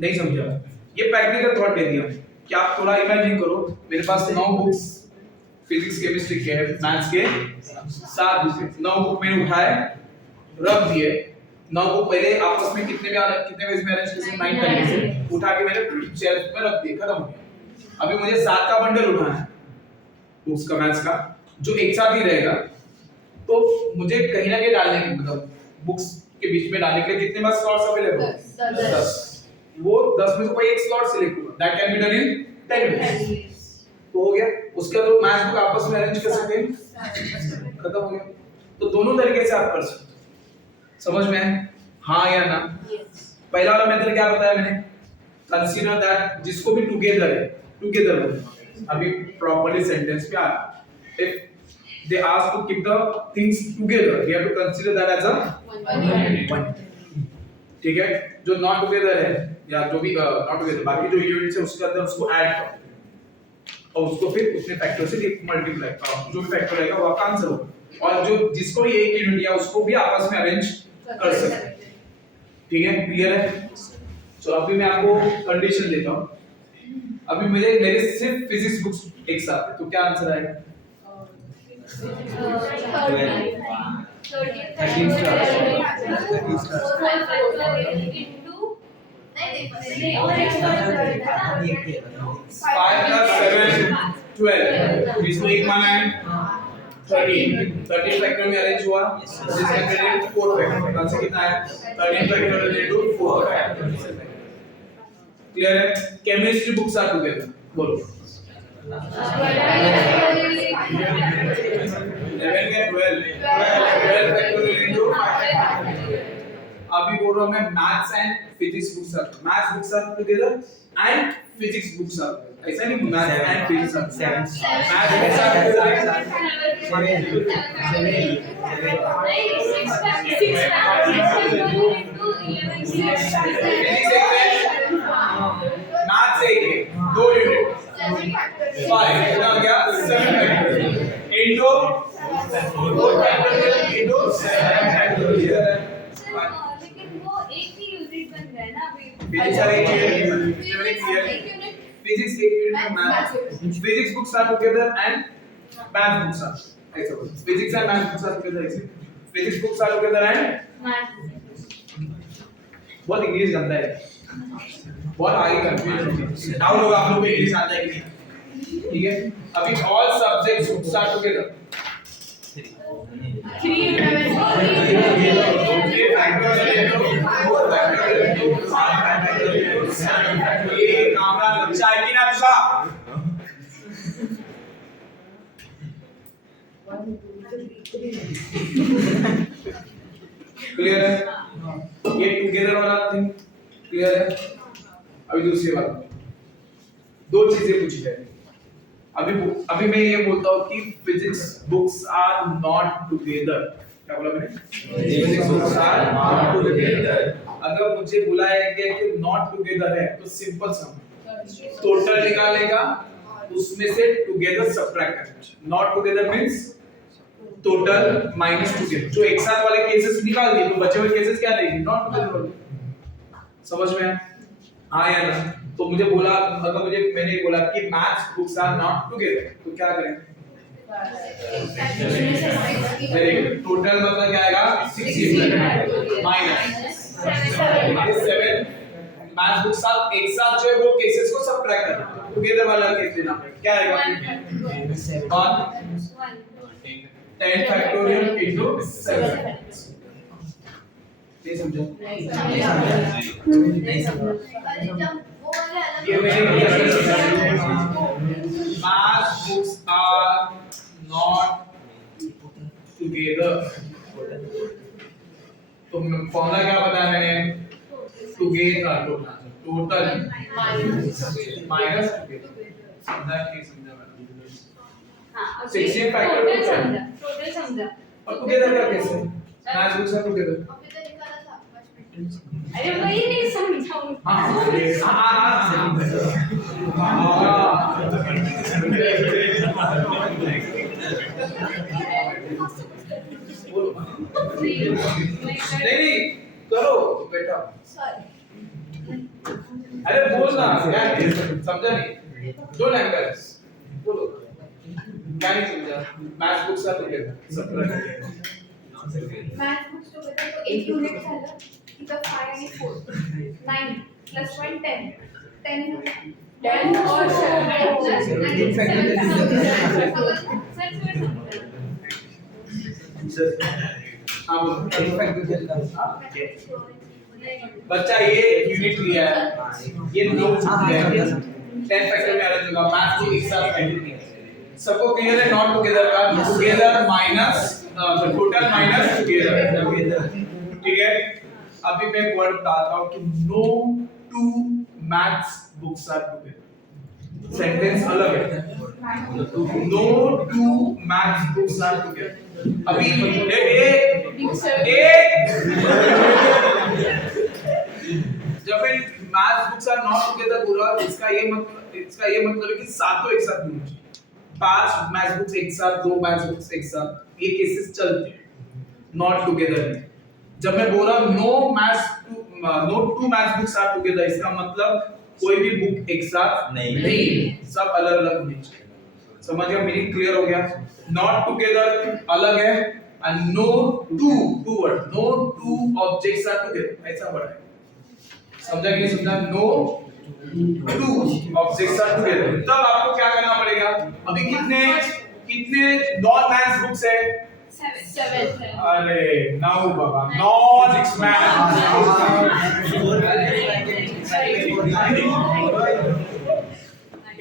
नहीं समझा? ये प्रैक्टिकल थॉट दे दिया कि आप थोड़ा इमेजिन करो, मेरे पास 9 बुक्स फिजिक्स केमिस्ट्री के मैथ्स के 7 बुक, 9 बुक मैंने उठाए रख दिए, 9 बुक पहले आपस में कितने वेज में अरेंज कैसे? 9 तरीके से उठा के मैंने शेल्फ में रख दिए, खत्म हो गया। अभी मुझे 7 का बंडल उठाना है बुक्स का मैथ्स का जो एक साथ ही रहेगा, तो मुझे कहीं ना कहीं डालने की मतलब बुक्स के बीच में डालने के लिए कितने बार स्लॉट्स अवेलेबल? 10। वो 10 में से कोई एक स्लॉट सिलेक्ट होगा, that can be done in 10 minutes. तो हो गया, उसके बाद मैथ्स बुक आपस में अरेंज कर सकते हैं, खत्म हो गया। तो दोनों तरीके से आप कर सकते हो, समझ में है? हाँ या ना? पहला वाला मेथड क्या बताया मैंने? कंसीडर दैट, जिसको भी टुगेदर है, टुगेदर बोलते हैं। अभी प्रॉपर्ली सेंटेंस पे आ रहा है, if they ask to keep the things together we have to consider that as a one. ठीक है, जो नॉट टुगेदर है या जो भी नॉट टुगेदर बाकी जो यूनिट्स है उसके अंदर उसको ऐड करो और उसको फिर उतने फैक्टर से मल्टीप्लाई करो, जो भी फैक्टर रहेगा वो आपका आंसर होगा। और जो जिसको ये एक यूनिट या उसको भी आपस में अरेंज कर सकते हैं। ठीक है, क्लियर है? तो अभी मैं आपको कंडीशन देता हूं। अभी मेरे सिर्फ फिजिक्स बुक्स एक साथ है, तो क्या आंसर आएगा? 5 plus 7 12, इसमें एक माना है 13 फैक्टर में अरेंज हुआ, जिसमें क्रेडिट 4 फैक्टर, आंसर कितना है? 13 फैक्टर इनटू 4 फैक्टर। क्लियर है? केमिस्ट्री बुक्स आर टुगेदर, बोलो 11 के 12 फैक्टर इनटू 5 फैक्टर। अभी बोल रहा हूं मैं maths and physics books are together and physics books are, ऐसा नहीं maths and physics are 7 maths books are together maths एक है 2 यूनिट 5 कितना हो गया? 7 factor into 4 factor into 7 factor. लेकिन वो एक ही यूनिट बन गया ना अभी। फिजिक्स आर एक यूनिट, फिजिक्स एक यूनिट में maths, physics books are together and maths books are, ऐसा बोलो physics and maths books are together, ऐसे physics books are together and maths. बहुत इंग्लिश गंदा है, बहुत आगे कंफ्यूजन होती है। डाउट होगा आप लोगों को इंग्लिश आता है कि नहीं? ठीक है, अभी all subjects books are together 3 ये कामरा लच्छा है कि ना तुझा? क्लियर है? ये टुगेदर वाला थिंग क्लियर है? अभी दूसरी बात, दो चीजें पूछी जाएगी। अभी मैं ये बोलता हूँ कि physics books are not together. क्या बोला मैंने? Physics books are not together. अगर मुझे बुलाया गया कि नॉट टुगेदर है तो सिंपल सम टोटल निकालेगा, उसमें से टुगेदर सबट्रैक्ट करना। Not together means total minus together. जो एक साथ वाले केसेस निकाल दिए तो बचे हुए केसेस क्या रहेंगे? नॉट टुगेदर वाले। समझ में आया? हाँ या ना? तो मुझे बोला, अगर मैंने बोला कि maths books are not together तो क्या करेंगे? टोटल मतलब क्या आएगा? 16 माइनस 7। मैथ्स बुक्स साथ एक साथ जो है वो केसेस को सबट्रैक्ट करना, टुगेदर वाला केस लेना पड़ेगा। क्या आएगा? 10 फैक्टोरियल इनटू 7। ये समझो? ये मैंने maths books are not together. तो फॉर्मूला क्या बताया मैंने? Together total minus together. समझा कि समझा मैंने? हाँ 16 फैक्टोरियल टोटल समझा। और टुगेदर का कैसे? Maths books are together. अरे वही नहीं समझाऊं। नहीं करो बेटा। अरे बोल ना, क्या समझा नहीं? डोंट एम्बैरेस, बोलो क्या नहीं समझा? Maths books are together subtract. Math books तो बता तो 8 यूनिट झालं इथं 5 आणि 4 9 प्लस 1 10 10 और 7 प्लस आणि 7 हाँ बच्चा ये यूनिट लिया है, ये नोट है 10 फैक्टर में अरेंज होगा। मैथ्स को एक साथ सबको क्लियर है? नॉट टुगेदर का together minus total minus together. ठीक है? अभी मैं वर्ड बताता हूं कि no two maths books are together. Sentence अलग है। No two maths books are together. अभी जब मैं maths books are not together बोला इसका ये मतलब है कि सातों एक साथ नहीं। 5 मैथ्स बुक्स एक साथ, 2 मैथ्स बुक्स एक साथ, ये केसेस चलते हैं नॉट टुगेदर में। जब मैं बोला no two maths books are together, इसका मतलब कोई भी बुक एक साथ नहीं, सब अलग अलग होनी चाहिए। समझ गया? मीनिंग क्लियर हो गया? नॉट टुगेदर अलग है and no two word, no two objects are together ऐसा वर्ड है। समझा कि नहीं समझा? No two objects are together. तब आपको क्या करना पड़ेगा? अभी कितने नॉन मैथ्स बुक्स है? 7 अरे 9 बाबा, नॉन मैथ्स।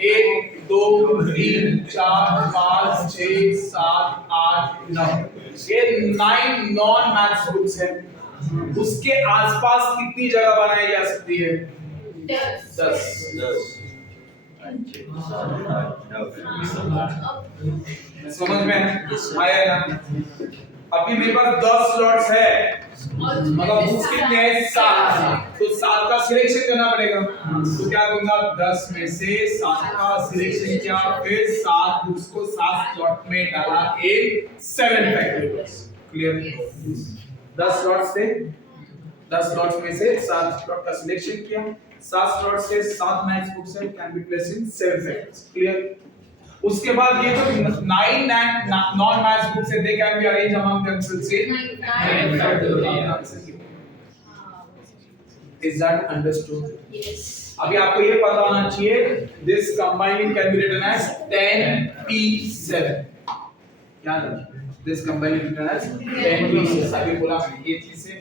1 2 3 4 5 6 7 8 9 ये 9 नॉन मैथ्स बुक्स है। उसके आसपास कितनी जगह बनाई जा सकती है? 10। समझ में आया ना? अभी मेरे पास 10 स्लॉट्स है, मगर बुक्स कितने हैं? 7। तो 7 का सिलेक्शन करना पड़ेगा। तो क्या करूंगा? 10 में से 7 का सिलेक्शन किया, फिर 7 बुक्स को 7 स्लॉट में डाला, एक 7 फैक्टोरियल्स। क्लियर? 10 स्लॉट्स थे, 10 स्लॉट्स में से 7 स्लॉट का सिलेक्शन किया, 7 स्लॉट से 7 मैथ्स बुक्स है, can be placed in 7 factors. Clear? उसके बाद ये जो 9 नॉन मैथ्स बुक्स है, they can be arrange among themselves in 9 factorials. Is that understood? Yes. अभी आपको ये पता होना चाहिए this combining can be written as 10p7। क्या है? This combining written as 10p7। अभी बोला मैंने ये चीज से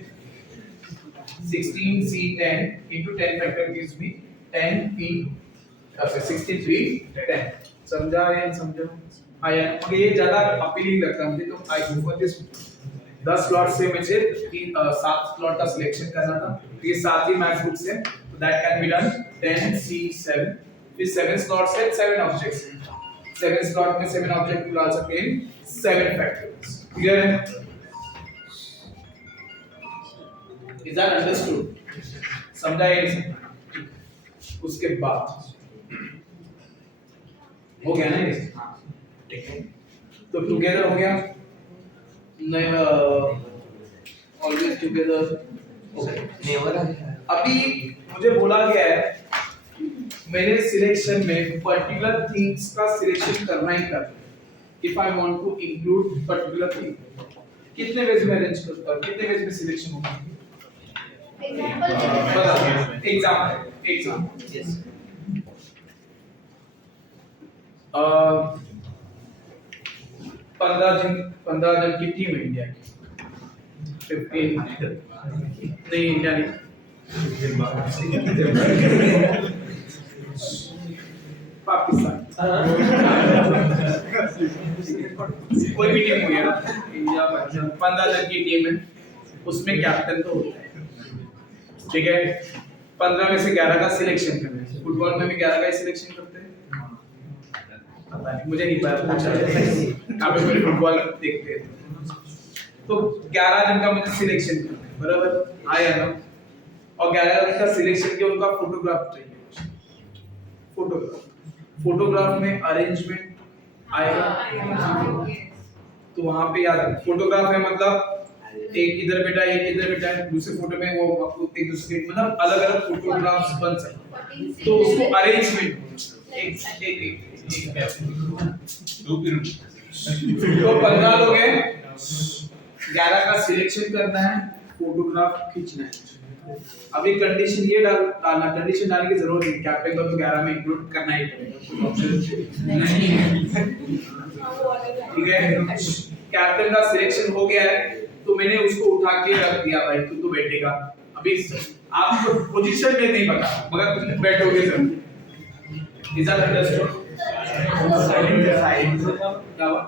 16c10 into 10 factor gives me 10p 63 10। समझा या नहीं समझा? आया? मगर ये ज्यादा अपीलिंग लगता है मुझे, तो आई गो फॉर दिस। 10 स्लॉट से मुझे 7 स्लॉट का सिलेक्शन करना था, तो ये 7 ही मैथ बुक्स है, तो that can be done 10 C7, फिर 7 स्लॉट्स है 7 ऑब्जेक्ट्स, 7 स्लॉट में 7 ऑब्जेक्ट डाल सकते हैं 7 फैक्टर्स। क्लियर है? Is that understood? समझा ये? उसके बाद हो गया ना ये? ठीक है, तो टुगेदर हो गया, नहीं ऑलवेज टुगेदर, ओके। अभी मुझे बोला गया है मेरे सिलेक्शन में पर्टिकुलर थिंग्स का सिलेक्शन करना ही करना। If I want to include particular thing, कितने वेज में अरेंज करता हूं, कितने वेज में सिलेक्शन होगा? एग्जाम्पल यस, 15 जन की टीम है इंडिया की, 15 नहीं इंडिया नहीं, पाकिस्तान, कोई भी टीम हो गया, इंडिया पाकिस्तान, 15 जन की टीम है, उसमें कैप्टन तो होता है, ठीक है। 15 में से 11 का सिलेक्शन करना है। फुटबॉल में भी 11 का ही सिलेक्शन करते हैं, पता नहीं, मुझे नहीं पता, पूछा आप लोग मेरे फुटबॉल देखते हैं, तो 11 जन का मुझे सिलेक्शन करना है, बराबर आया ना, और 11 जन का सिलेक्शन के उनका फोटोग्राफ चाहिए, फोटोग्राफ में अरेंजमेंट आएगा, तो वहां पे याद रखो फोटोग्राफ है मतलब एक इधर बैठा है, एक इधर बैठा है, दूसरे फोटो में वो आपको एक दूसरे मतलब अलग अलग फोटोग्राफ्स बन सकते, तो उसको अरेंजमेंट एक तो 15 लोग हैं, 11 का सिलेक्शन करना है, फोटोग्राफ खींचना है। अभी कंडीशन ये डालना, कंडीशन डालने की जरूरत नहीं, कैप्टन को तो 11 में इंक्लूड करना ही पड़ेगा, कोई ऑप्शन नहीं है, ठीक है। कैप्टन का सिलेक्शन हो गया है, तो मैंने उसको उठा के रख दिया, भाई तू तो बैठेगा। अभी आपको पोजीशन में नहीं पता, मगर तुम बैठोगे जरूर। Is that understood? क्या हुआ?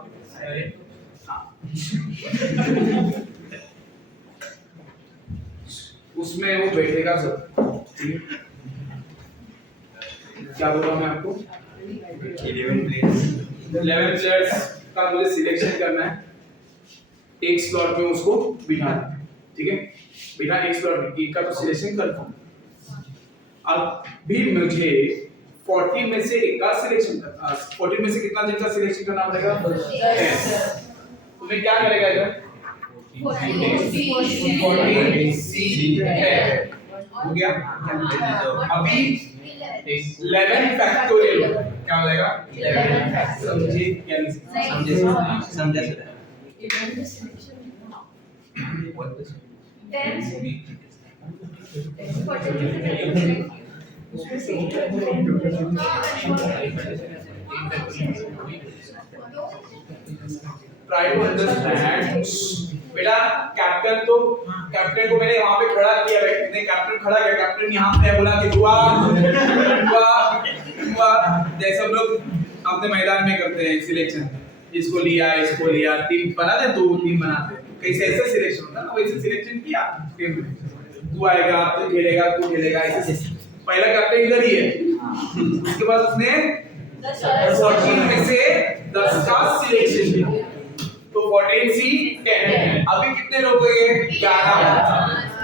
उसमें वो बैठेगा सब, क्या बोला मैं आपको? 11 प्लेयर्स का मुझे सिलेक्शन करना है, एक स्लॉट में उसको बिठाना, ठीक है, बिठा एक स्लॉट में, एक का तो सिलेक्शन करता हूं। अब भी मुझे 40 में से एक का सिलेक्शन करना, 40 में से कितना जन का सिलेक्शन करना पड़ेगा? 10। तुम्हें क्या करेगा इधर? 40 C हो गया। अभी 11 फैक्टोरियल क्या हो जाएगा? 11 समझे क्या नहीं समझे? Try to understand. बेटा कैप्टन को मैंने वहां पे खड़ा किया, मैंने कैप्टन खड़ा किया, कैप्टन यहाँ पे बोला कि दुआ जैसे हम लोग अपने मैदान में करते हैं सिलेक्शन, इसको लिया टीम बनाते, दो टीम बनाते, कैसे ऐसे सिलेक्शन होता है ना, वैसे सिलेक्शन किया, तू आएगा, तू खेलेगा ऐसे। पहला कैप्टन इधर ही है, उसके बाद उसने 14 में से 10 का सिलेक्शन किया, तो 14 C 10। अभी कितने लोग हुए? 11।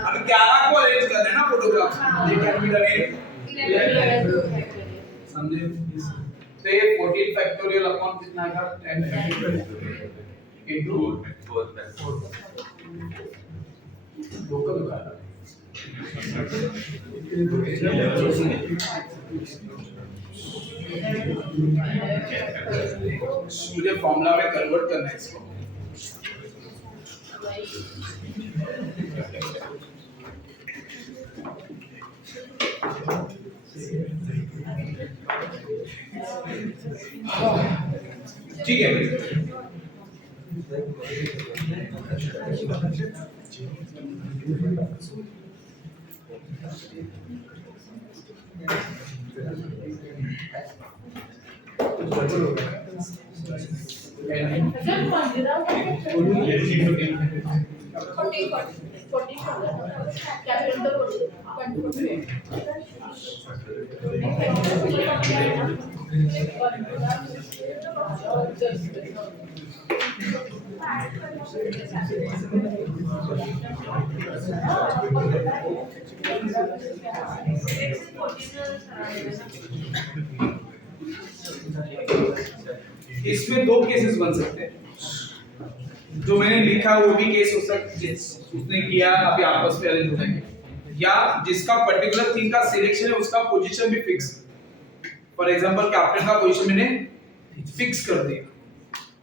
अभी 11 को अरेंज करना है ना फोटोग्राफ, ये कैन बी डन इन 11। समझे? तो ये 14 फैक्टोरियल अपॉन कितना आएगा? 10 फैक्टोरियल इनटू 4 फैक्टोरियल। दो का निकालना मुझे फॉर्मूला में कन्वर्ट करना है इसको। ठीक है, इसमें दो केसेस बन सकते हैं। जो मैंने लिखा वो भी केस हो सकता है, उसने किया अभी आपस में अरेंज हो जाएंगे, या जिसका पर्टिकुलर थिंग का सिलेक्शन है उसका पोजीशन भी फिक्स। फॉर एग्जांपल कैप्टन का पोजीशन मैंने फिक्स कर दिया,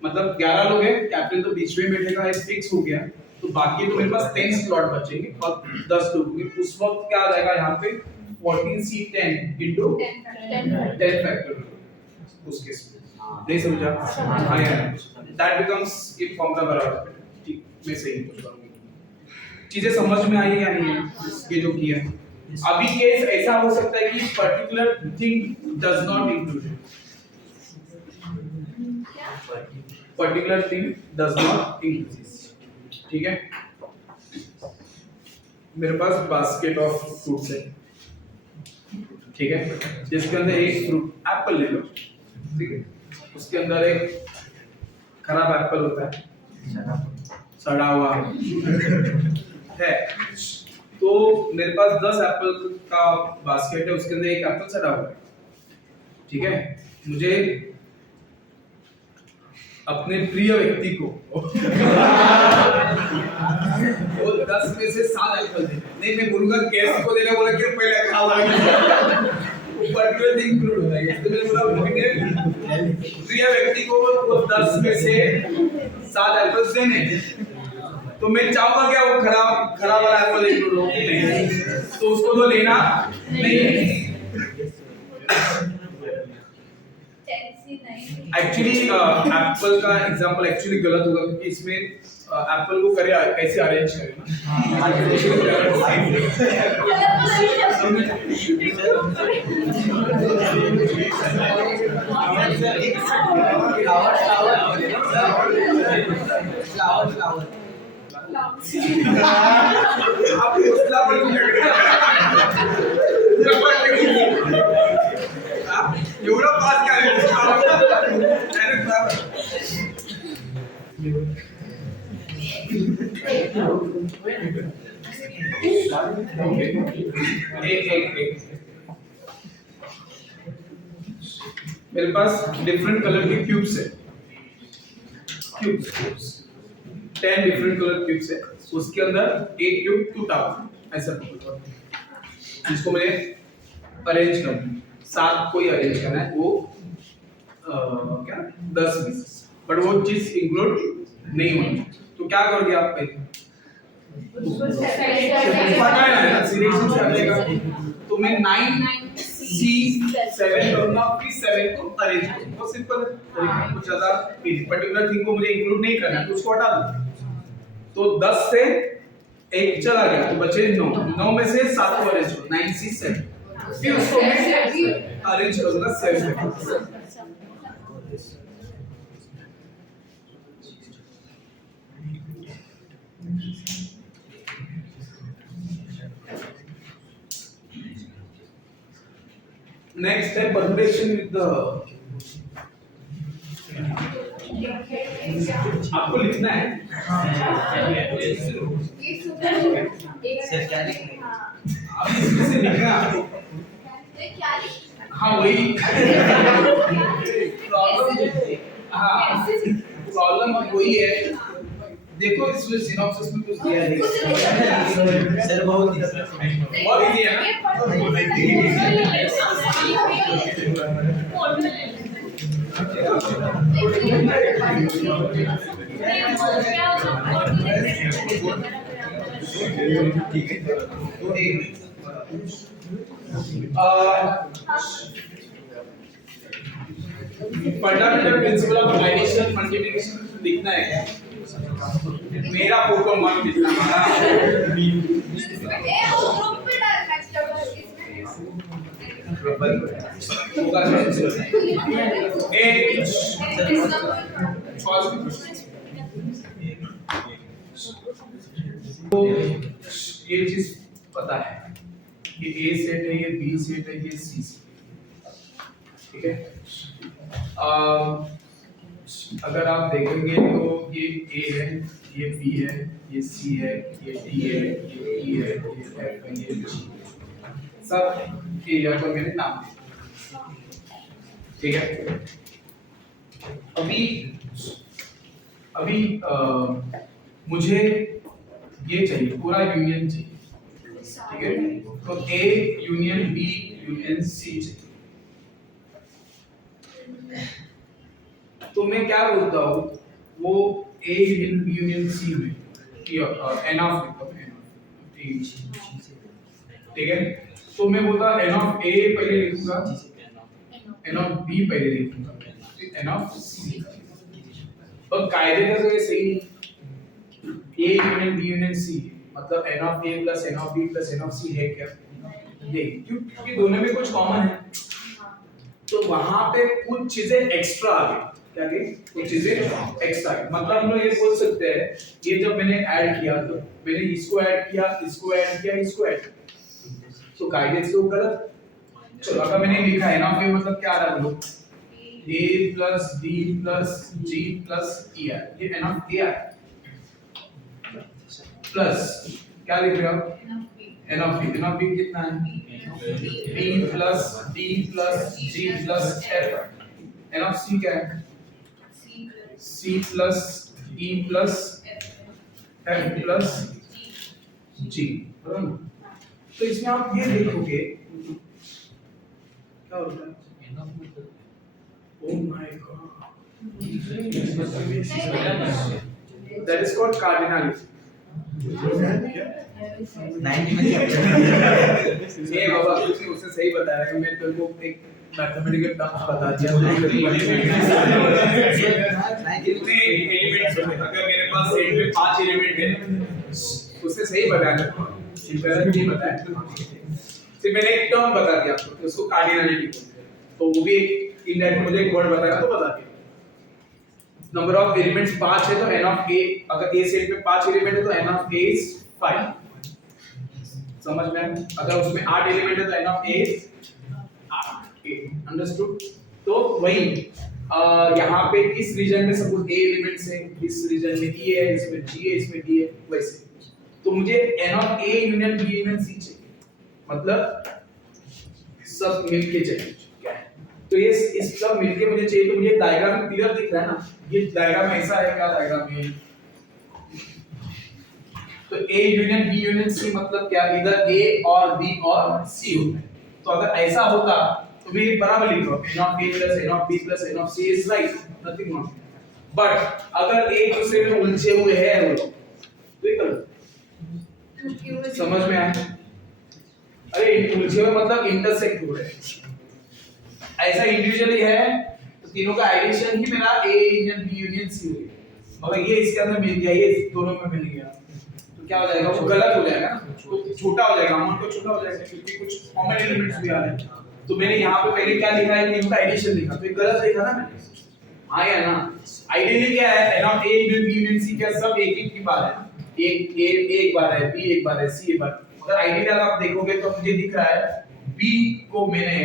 मतलब 11 लोग हैं, कैप्टन तो बीच में बैठेगा, ये फिक्स हो गया, तो बाकी तो मेरे पास 10 स्लॉट बचेंगे और 10 लोग होंगे। उस वक्त क्या आ जाएगा यहाँ पे 14C10 into 10 फैक्टोरियल उस केस में। नहीं समझा? हाँ यार, that becomes एक फॉर्मूला बराबर। ठीक, मैं सही पूछ रहा हूँ। चीजें समझ में आई या नहीं है? ये जो किया है। अभी केस ऐसा हो सकता है कि particular thing does not include, particular thing does not include. ठीक है, मेरे पास बास्केट ऑफ फ्रूट्स है, ठीक है, जिसके अंदर एक फ्रूट एप्पल ले लो, ठीक है, उसके अंदर एक खराब एप्पल होता है, सड़ा हुआ है, तो मेरे पास 10 एप्पल का बास्केट है, उसके अंदर एक एप्पल सड़ा हुआ है, ठीक है, मुझे अपने प्रिय व्यक्ति को वो 10 में से 7 एप्पल देना। नहीं, मैं बोलूंगा गेस्ट को देना, बोला कि पहले खा लो, पर्टिकुलर थिंग इंक्लूड होता है, इसलिए मैंने बोला अपने प्रिय व्यक्ति को वो 10 में से 7 एप्पल देने। तो मैं चाहूंगा क्या वो खराब वाला एप्पल इंक्लूड हो, नहीं, तो उसको तो लेना नहीं। एक्चुअली एप्पल का एग्जांपल एक्चुअली गलत होगा, क्योंकि इसमें एप्पल को करे कैसे अरेंज करें एवढा पास मेरे पास डिफरेंट कलर के क्यूब्स है, क्यूब्स 10 डिफरेंट कलर क्यूब्स है, उसके अंदर एक क्यूब टूटा हुआ ऐसा, जिसको मैं अरेंज करूं, 7 को ही अरेंज करना है, वो क्या 10 में, बट वो चीज इंक्लूड नहीं होनी, तो क्या करोगे आप पहले सिलेक्शन कर लेगा, तो मैं 9C7 करूंगा, फिर 7 को अरेंज करूंगा, बहुत सिंपल है, कुछ ज्यादा पर्टिकुलर थिंग को मुझे इंक्लूड नहीं करना है, तो उसको हटा दो, तो 10 से 1 चला गया, तो बचे 9 में से 7 को अरेंज करो, 9C7, फिर उसको मैं अरेंज करूंगा 7 में। Next है permutation with the, आपको लिखना है अब इसमें से लिखना है आपको, हाँ वही प्रॉब्लम अब वही है, देखो इसमें सिनॉप्सिस में कुछ दिया है सर, बहुत इजी है fundamental principle of addition multiplication लिखना है, मेरा फोटो मत लिखना, ये चीज पता है, ये ए सेट है, ये बी सेट है, ये सी सेट, ठीक है। अगर आप देखेंगे तो ये ए है, ये बी है, ये सी है, ये डी है, ये ई है, ये एफ है, ये जी, सब एरिया को मैंने नाम दिया, ठीक है। अभी मुझे ये चाहिए, पूरा यूनियन चाहिए, ठीक है। तो A union B union C चाहिए। तो मैं क्या बोलता हूँ, वो A union B union C में एन ऑफ ए, ठीक है। तो मैं बोलता एन ऑफ ए पहले लिखूंगा, एन ऑफ बी पहले लिखूंगा, एन ऑफ सी। और कायदे का तो ये सही नहीं, A union B union C मतलब N of A plus N of B plus N of C है क्या? ये क्योंकि दोनों में कुछ कॉमन है, तो वहां पे कुछ चीजें एक्स्ट्रा आ गई। क्या गई? कुछ चीजें एक्स्ट्रा। मतलब हम लोग ये बोल सकते हैं, ये जब मैंने ऐड किया तो मैंने इसको ऐड किया, इसको ऐड किया, इसको ऐड किया, तो कायदे से वो गलत। चलो अगर मैंने लिखा है ना, फिर मतलब क्या आ रहा है लोग, a plus b plus g plus e है, ये एन ऑफ ए है, प्लस क्या लिख रहे हो, एन ऑफ बी कितना है, b plus d plus g plus f। N of C क्या है, c plus e plus f plus g, बराबर ना? तो इसमें आप ये देखोगे क्या होता है, oh my god, that is called cardinality। 90 में ये बाबा तुमने उससे सही बताया कि मैं तेरे को एक मैथमेटिकल टर्म्स बता दिया, कितने एलिमेंट्स होते हैं। अगर मेरे पास सेट में 5 एलिमेंट है, उससे सही बताया, गलत नहीं बताया, सिर्फ मैंने एक टर्म बता दिया आपको, तो उसको कार्डिनलिटी बोलते हैं। तो वो भी एक इनडायरेक्ट मुझे एक वर्ड बताया तो बता दिया। नंबर ऑफ एलिमेंट्स 5 है, तो n ऑफ a, अगर a सेट में 5 एलिमेंट है तो n ऑफ a इज 5। समझ में? अगर उसमें 8 एलिमेंट है तो n of a is 8। Understood? तो वही यहाँ पे इस रीजन में सपोज a एलिमेंट्स है, इस रीजन में e है, इसमें g है, इसमें d है, वैसे। तो मुझे n of a union b union c चाहिए, मतलब सब मिलके चाहिए। क्या है? तो ये इस सब मिलके मुझे चाहिए, तो मुझे डायग्राम में क्लियर दिख रहा है ना, ये डायग्राम ऐसा है, क्या डायग्राम है? तो a union b union c मतलब क्या, इधर a और b और c होता है। तो अगर ऐसा होता तो मैं बराबर लिख रहा हूं, n of a plus n of b plus n of c is right, nothing wrong. But अगर एक दूसरे में उलझे हुए हैं वो लोग, तो ये गलत। समझ में आया? अरे उलझे हुए मतलब इंटरसेक्ट हो रहे हैं। ऐसा इंडिविजुअली है तो तीनों का एडिशन ही मेरा a union b union c हो गया। अगर ये इसके अंदर मिल गया, ये दोनों में मिल गया, तो क्या हो जाएगा, वो गलत हो जाएगा ना, तो छोटा हो जाएगा, अमाउंट तो छोटा हो जाएगा, क्योंकि कुछ कॉमन एलिमेंट्स भी आ रहे हैं। तो मैंने यहाँ पे पहले क्या लिखा है, तीनों का एडिशन लिखा, तो ये गलत लिखा ना मैंने। हाँ या ना? आइडियली क्या है, n of a union b union c क्या सब एक एक की बार है, एक a एक बार है, b एक बार है, c एक बार। अगर आइडियली अगर आप देखोगे तो मुझे दिख रहा है b को मैंने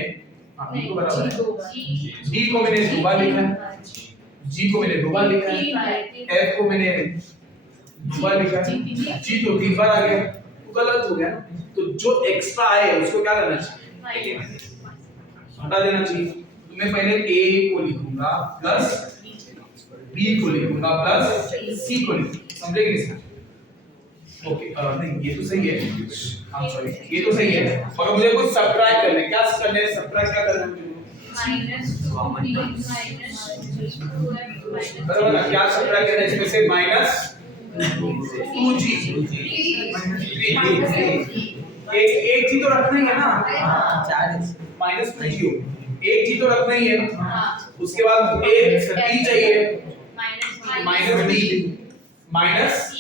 b को बराबर है, d को मैंने 2 बार लिखा है, g को मैंने 2 बार लिखा है, f को मैंने 2 बार लिखा है, g तो 3 बार आ गया, तो गलत हो गया ना। तो जो एक्स्ट्रा आए उसको क्या करना चाहिए, हटा देना चाहिए। तो मैं पहले a को लिखूंगा प्लस b को लिखूंगा प्लस c को लिखूंगा, समझे कि नहीं? ओके नहीं ये तो सही है, I'm sorry, ये तो सही है। और मुझे कुछ सब्ट्रैक्ट करना है, क्या करना है, सब्ट्रैक्ट क्या करना है मुझे, बराबर ना? क्या सब्ट्रैक्ट करना है इसमें से, -2g, एक जी तो रखना ही है ना, -2g हो, एक जी तो रखना ही है। उसके बाद एक d चाहिए, -d minus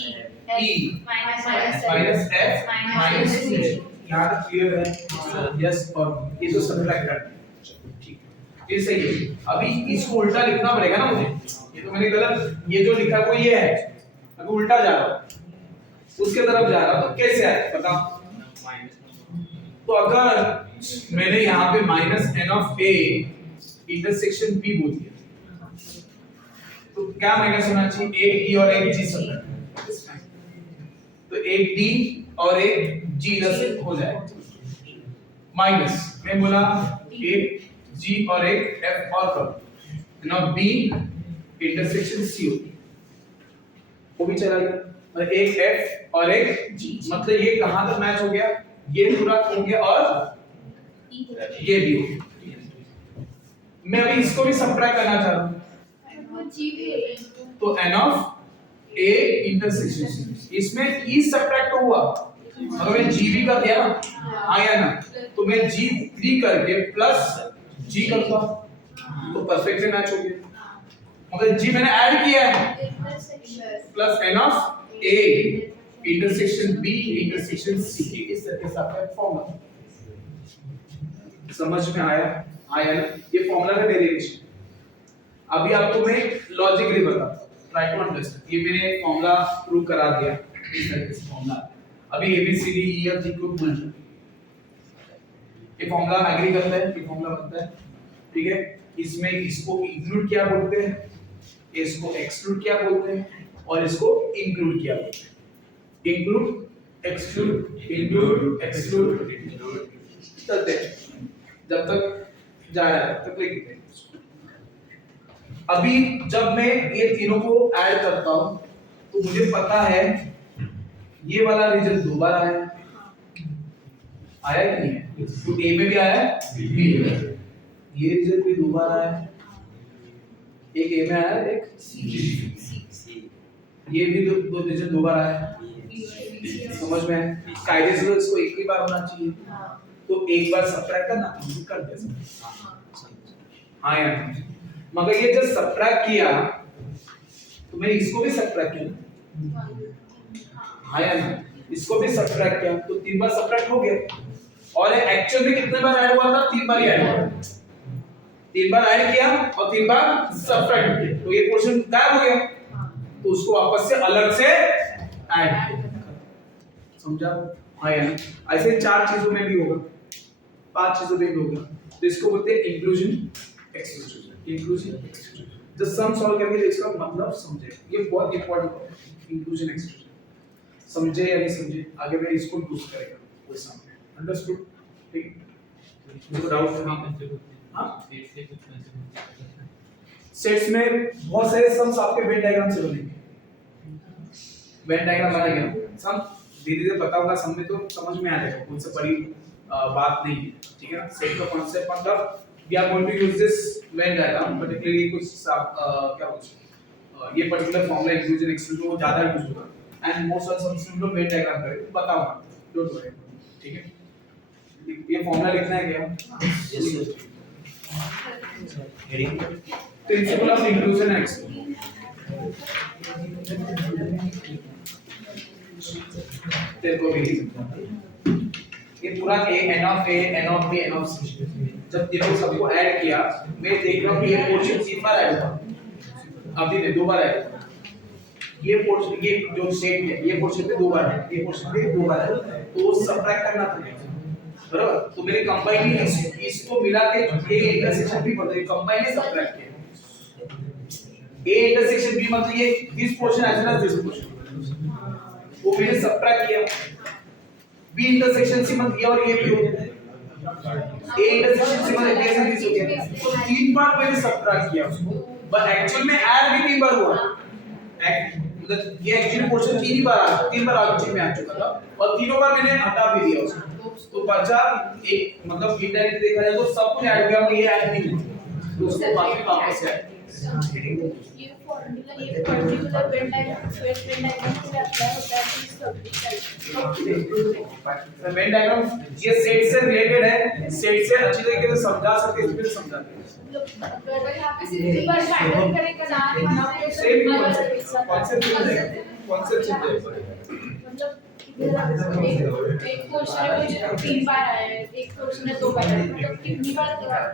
e minus f minus 2। यहाँ तक क्लियर है? यस। और ये तो सब्ट्रैक्ट करना है, ठीक है, ये सही है। अभी इसको उल्टा लिखना पड़ेगा ना मुझे, ये तो मैंने गलत, ये जो लिखा वो ये है, अगर उल्टा जा रहा है उसके तरफ जा रहा, तो कैसे आए बताओ। तो अगर मैंने यहाँ पे minus n of A intersection B बोल दिया, तो क्या माइनस होना चाहिए, एक डी और एक जी सब, तो एक डी और एक जी इधर से हो जाए, माइनस मैं बोला एक जी और एक एफ और कर ना बी इंटरसेक्शन सी हो, वो भी चला गया, मतलब एक एफ और एक जी, मतलब ये कहां तक मैच हो गया, ये पूरा हो गया और ये भी हो गया। मैं अभी इसको भी सबट्रैक्ट करना चाह रहा हूं, तो n of A intersection C, इसमें ई सबट्रैक्ट हुआ, अगर मैं जी भी कर दिया ना, आया ना, तो मैं जी 3 करके प्लस जी करता तो परफेक्टली मैच हो गया, मगर जी मैंने ऐड किया है, plus N of A intersection B intersection C, इस तरह से आपका फॉर्मूला समझ में आया ना, ये फॉर्मूला का डेरिवेशन। अभी आपको मैं लॉजिकली बताता हूं, ट्राई टू अंडरस्टैंड, ये मैंने फॉर्मूला प्रूव करा दिया, इस तरह से फॉर्मूला, अभी A B C D E F G को भूल जाओ, ये फॉर्मूला एग्री करता है, ये फॉर्मूला बनता है, ठीक है, इसमें इसको इंक्लूड क्या बोलते हैं, इसको एक्सक्लूड क्या बोलते हैं, और इसको इंक्लूड क्या बोलते हैं, इंक्लूड एक्सक्लूड एक्सक्लूड चलते हैं, जब तक जा रहा है तब तक लिखते हैं। अभी जब मैं ये तीनों को ऐड करता हूं, तो मुझे पता है ये वाला रीजन 2 बार आया कि नहीं है, तो ए में भी आया है, बी में, ये रीजन भी 2 बार आया है, एक ए में आया, एक सी, ये भी दो रीजन 2 बार आया है, समझ में है, कायदे से तो इसको एक ही बार होना चाहिए, तो एक बार सबट्रैक्ट करना, कर दे, हाँ यार, मगर ये जब सबट्रैक्ट किया तो मैंने इसको भी सबट्रैक्ट किया, हाँ या ना, इसको भी सबट्रैक्ट किया, तो 3 बार सबट्रैक्ट हो गया, और एक्चुअल में कितने बार ऐड हुआ था, 3 बार ही ऐड हुआ, 3 बार ऐड किया और 3 बार सबट्रैक्ट किया, तो ये पोर्शन गायब हो गया, तो उसको वापस से अलग से ऐड, समझा, हाँ या ना, ऐसे 4 चीजों में भी होगा, 5 चीजों में भी होगा, तो इसको बोलते हैं इंक्लूजन एक्सक्लूजन, इंक्लूजन एक्सक्लूजन, जब सम सॉल्व करके इसका मतलब समझे, ये बहुत इंपॉर्टेंट है, इंक्लूजन एक्सक्लूजन, समझे या नहीं समझे, आगे मैं इसको यूज करेगा वो सामने, अंडरस्टूड, ठीक, कोई डाउट, हां सेट्स में बहुत सारे सम्स आपके वेन डायग्राम से बनेंगे, वेन डायग्राम बनेगा, सम धीरे धीरे पता होगा, सम में तो समझ में आ जाएगा, कौन सा बड़ी बात नहीं है, ठीक है ना, सेट का कॉन्सेप्ट मतलब we are going to use this Venn diagram, particularly कुछ क्या बोलते ये पर्टिकुलर फॉर्मूला इंक्लूजन एक्सक्लूजन वो ज्यादा यूज होगा, एंड मोस्ट ऑफ सम लोग वेन डायग्राम करेंगे, बताऊंगा, डोंट वरी, ठीक है, ये फॉर्मूला लिखना है क्या, yes sir, heading principle of inclusion and exclusion, तेरे को भी ये पूरा A N of B N of C, जब तीनों सबको ऐड किया, मैं देख रहा हूं कि ये पोर्शन 3 बार ऐड हुआ, अभी ने 2 बार ऐड हुआ, ये पोर्शन, ये जो सेट है, ये पोर्शन पे 2 बार है, ये पोर्शन पे 2 बार है, तो सबट्रैक्ट करना पड़ेगा, बराबर, तो मेरे कंबाइन इसको मिला के ए इंटरसेक्शन बी मतलब कंबाइन ने सबट्रैक्ट किया, ए इंटरसेक्शन बी मतलब ये this portion as well as this portion, वो मैंने सबट्रैक्ट किया, बी इंटरसेक्शन सी मतलब ये और ये भी हो गया, ए इंटरसेक्शन सी मतलब ये से दिस हो गया, तो 3 बार मैंने सबट्रैक्ट किया उसको, बट एक्चुअल में ऐड भी 3 बार हुआ, मतलब ये एक्चुअली पोर्शन 3 बार एक्चुअली में आ चुका था, और तीनों बार मैंने हटा भी दिया उसको, तो बचा एक, मतलब इनडायरेक्ट देखा जाए तो सब कुछ ऐड हो गया, मगर ये ऐड नहीं हुआ, तो उसको बाकी वापस से ये फॉर्मूला ये पर्टिकुलर वेन डायग्राम के लिए अप्लाई होता है, वेन डायग्राम ये सेट से रिलेटेड है, सेट से अच्छी तरीके से समझा सकते हैं, इसमें समझाते हैं, अगर यहां पे सिंपल बार पैटर्न करेंगे ना, सेम कॉन्सेप्ट मतलब एक क्वेश्चन है मुझे 3 बार आया है, एक क्वेश्चन है 2 बार आया है, मतलब कितनी बार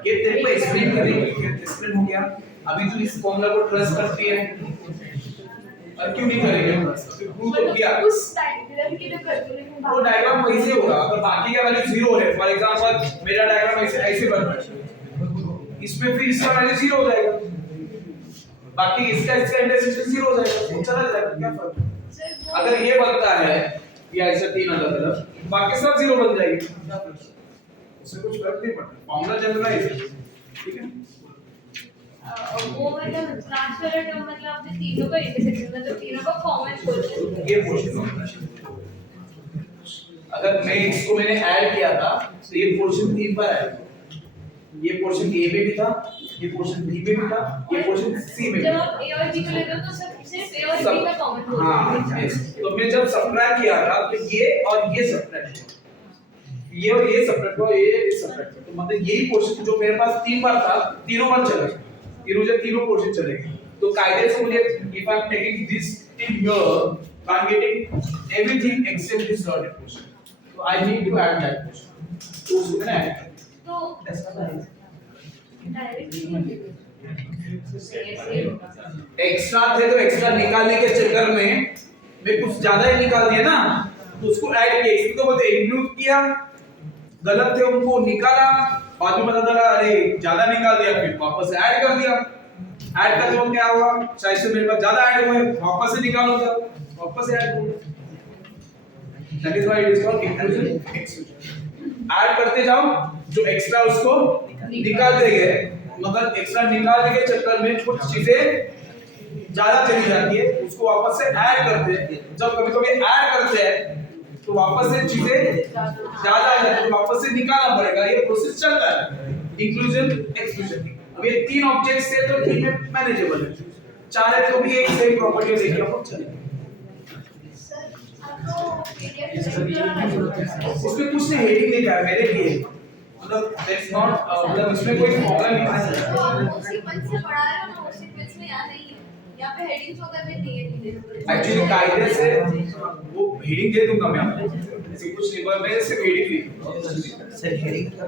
ये तेरे को एक्सप्लेन करेंगे, एक्सप्लेन हो गया, अभी तू इस फॉर्मूला को ट्रस्ट करती है, और क्यों नहीं करेंगे प्रूव तो किया उस डायग्राम के लिए करते लेकिन वो डायग्राम वैसे होगा अगर बाकी का वैल्यू 0 है फॉर एग्जांपल मेरा डायग्राम ऐसे ऐसे बन रहा है इसमें फिर इसका वैल्यू 0 हो जाएगा बाकी इसका इंटरसेक्शन 0 हो जाएगा वो चला जाएगा क्या फर्क अगर ये बनता है या ऐसा तीन अलग अलग बाकी सब 0 बन जाएगी उससे कुछ फर्क नहीं पड़ता फॉर्मूला जनरलाइज है ठीक है वो मतलब ट्रांसफर टर्म मतलब आपने तीनों का इंटरसेक्शन मतलब तीनों का कॉमन पोर्शन ये पोर्शन होना चाहिए अगर मैं इसको मैंने ऐड किया था तो ये पोर्शन 3 बार ऐड हुआ ये पोर्शन ए में भी था ये पोर्शन बी में भी था ये पोर्शन सी में भी जब था आप ए और बी को लेते हो तो सिर्फ ए और बी का कॉमन पोर्शन हाँ yes. तो मैं जब सबट्रैक्ट किया था तो ये और ये सबट्रैक्ट हुआ ये और ये सबट्रैक्ट हुआ ये सबट्रैक्ट हुआ तो मतलब यही पोर्शन जो मेरे पास 3 बार था तीनों बार चला गया तीनों पोर्शन चलेंगे तो कायदे से मुझे if I'm taking this in here I'm getting everything except this dotted portion so I need to add that portion तो उसको मैंने ऐड किया तो एक्स्ट्रा थे तो एक्स्ट्रा निकालने के चक्कर में मैं कुछ ज्यादा ही निकाल दिया ना तो उसको ऐड किया इसको तो बोलते इंक्लूड किया गलत थे उनको निकाला बाद में पता चला अरे ज्यादा निकाल दिया फिर वापस से ऐड कर दिया ऐड करते वक्त क्या हुआ शायद से मेरे पास ज्यादा ऐड हुए वापस से निकालो वापस से ऐड करो that is why it is called inclusion exclusion add करते जाओ जो एक्स्ट्रा उसको निकालते गए मगर एक्स्ट्रा निकालने के चक्कर में कुछ चीजें ज्यादा चली जाती है उसको वापस से ऐड करते हैं जब कभी-कभी ऐड करते हैं तो वापस से चीजें ज्यादा आ जाती है वापस से निकालना पड़ेगा ये प्रोसेस चलता है इंक्लूजन एक्सक्लूजन अब ये 3 ऑब्जेक्ट्स थे तो 3 में मैनेजेबल है 4 है तो भी एक सेम प्रॉपर्टी लेके हम चलेंगे सर आपको पीडीएफ उसमें कुछ नहीं हेडिंग लिखा है मेरे लिए मतलब दैट्स नॉट मतलब इसमें कोई प्रॉब्लम नहीं है तो आप उसी मन से पढ़ा रहे हो ना उसी पेज में यहाँ नहीं है यहाँ पे हेडिंग्स वगैरह भी नहीं है एक्चुअली कायदे से वो हेडिंग दे दूंगा मैं आपको ऐसे कुछ नहीं पर मैं सिर्फ हेडिंग लिख सर हेडिंग का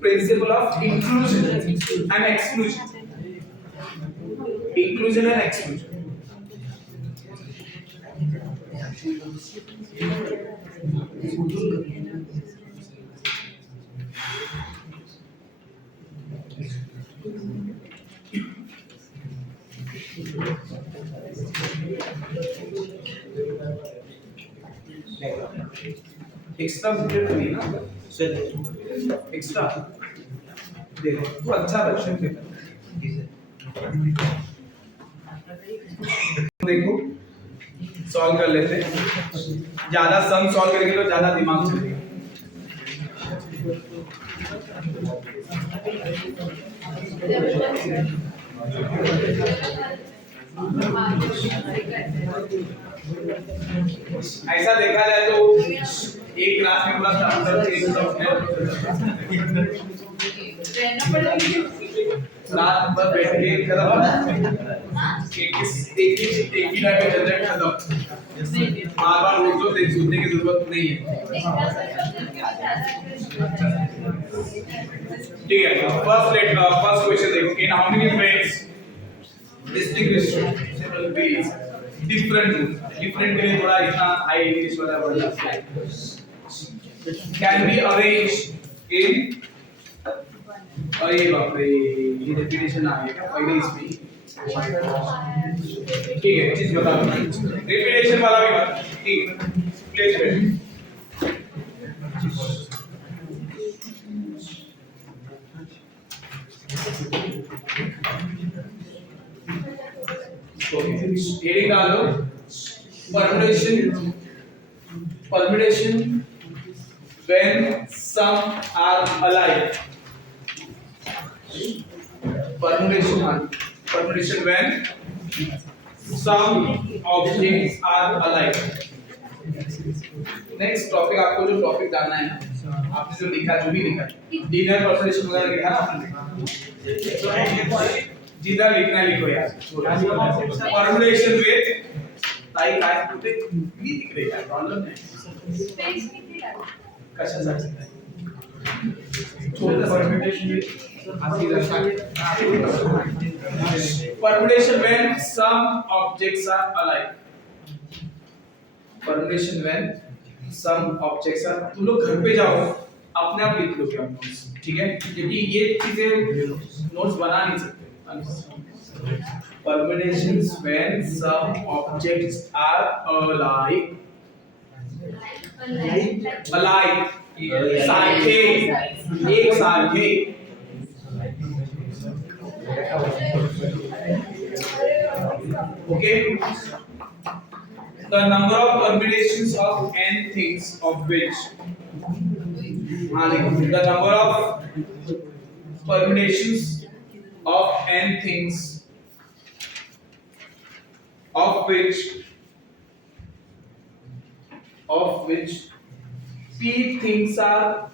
principal of inclusion and exclusion inclusion and exclusion extra period नहीं ना सर एक्स्ट्रा देखो तो अच्छा क्वेश्चन है देखो सॉल्व कर लेते हैं ज्यादा सम सॉल्व करेंगे तो ज्यादा दिमाग चलेगा ऐसा देखा जाए तो एक क्लास में पूरा आंसर रात भर बैठ के एक ही डाटा जनरेट खत्म बार रोज देख सुनने की जरूरत नहीं है ठीक है फर्स्ट क्वेश्चन देखो in how many friends distinguished several ways different के लिए थोड़ा इतना हाई इंग्लिश वाला वर्ड है can be arranged in अरे बाप रे ये रिपीटेशन आ गया पहले इसमें ठीक है चीज बता दो रिपीटेशन वाला भी बता ठीक है प्लेसमेंट तो हेडिंग डालो permutation when some are alike permutation when some objects are alike next topic आपको जो टॉपिक डालना है ना आपने जो लिखा जो भी लिखा लीनियर परमुटेशन वगैरह लिखा ना आपने जितना लिखना है लिखो यार परमुटेशन विद ताई काय कुठे मी तिकडे काय प्रॉब्लेम नाही स्पेस किती लागेल कशासाठी permutation Permutation when some objects are alike. Permutation when some objects are, तुम लोग घर पे जाओ अपने आप लिख लो क्या नोट्स, ठीक है, क्योंकि ये चीजें नोट्स बना नहीं सकते. Permutations when some objects are alike. Alike. सारखे, एक सारखे. Okay. The number of permutations of n things of which the number of permutations of n things of which p things are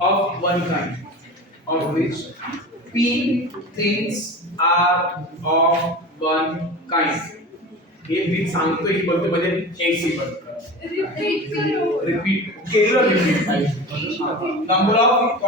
of one kind, of which p things are of one kind. ये भी सांगतो ही बोलते म्हणजे एक सी बंद repeat करो. Repeat केलं repeat number of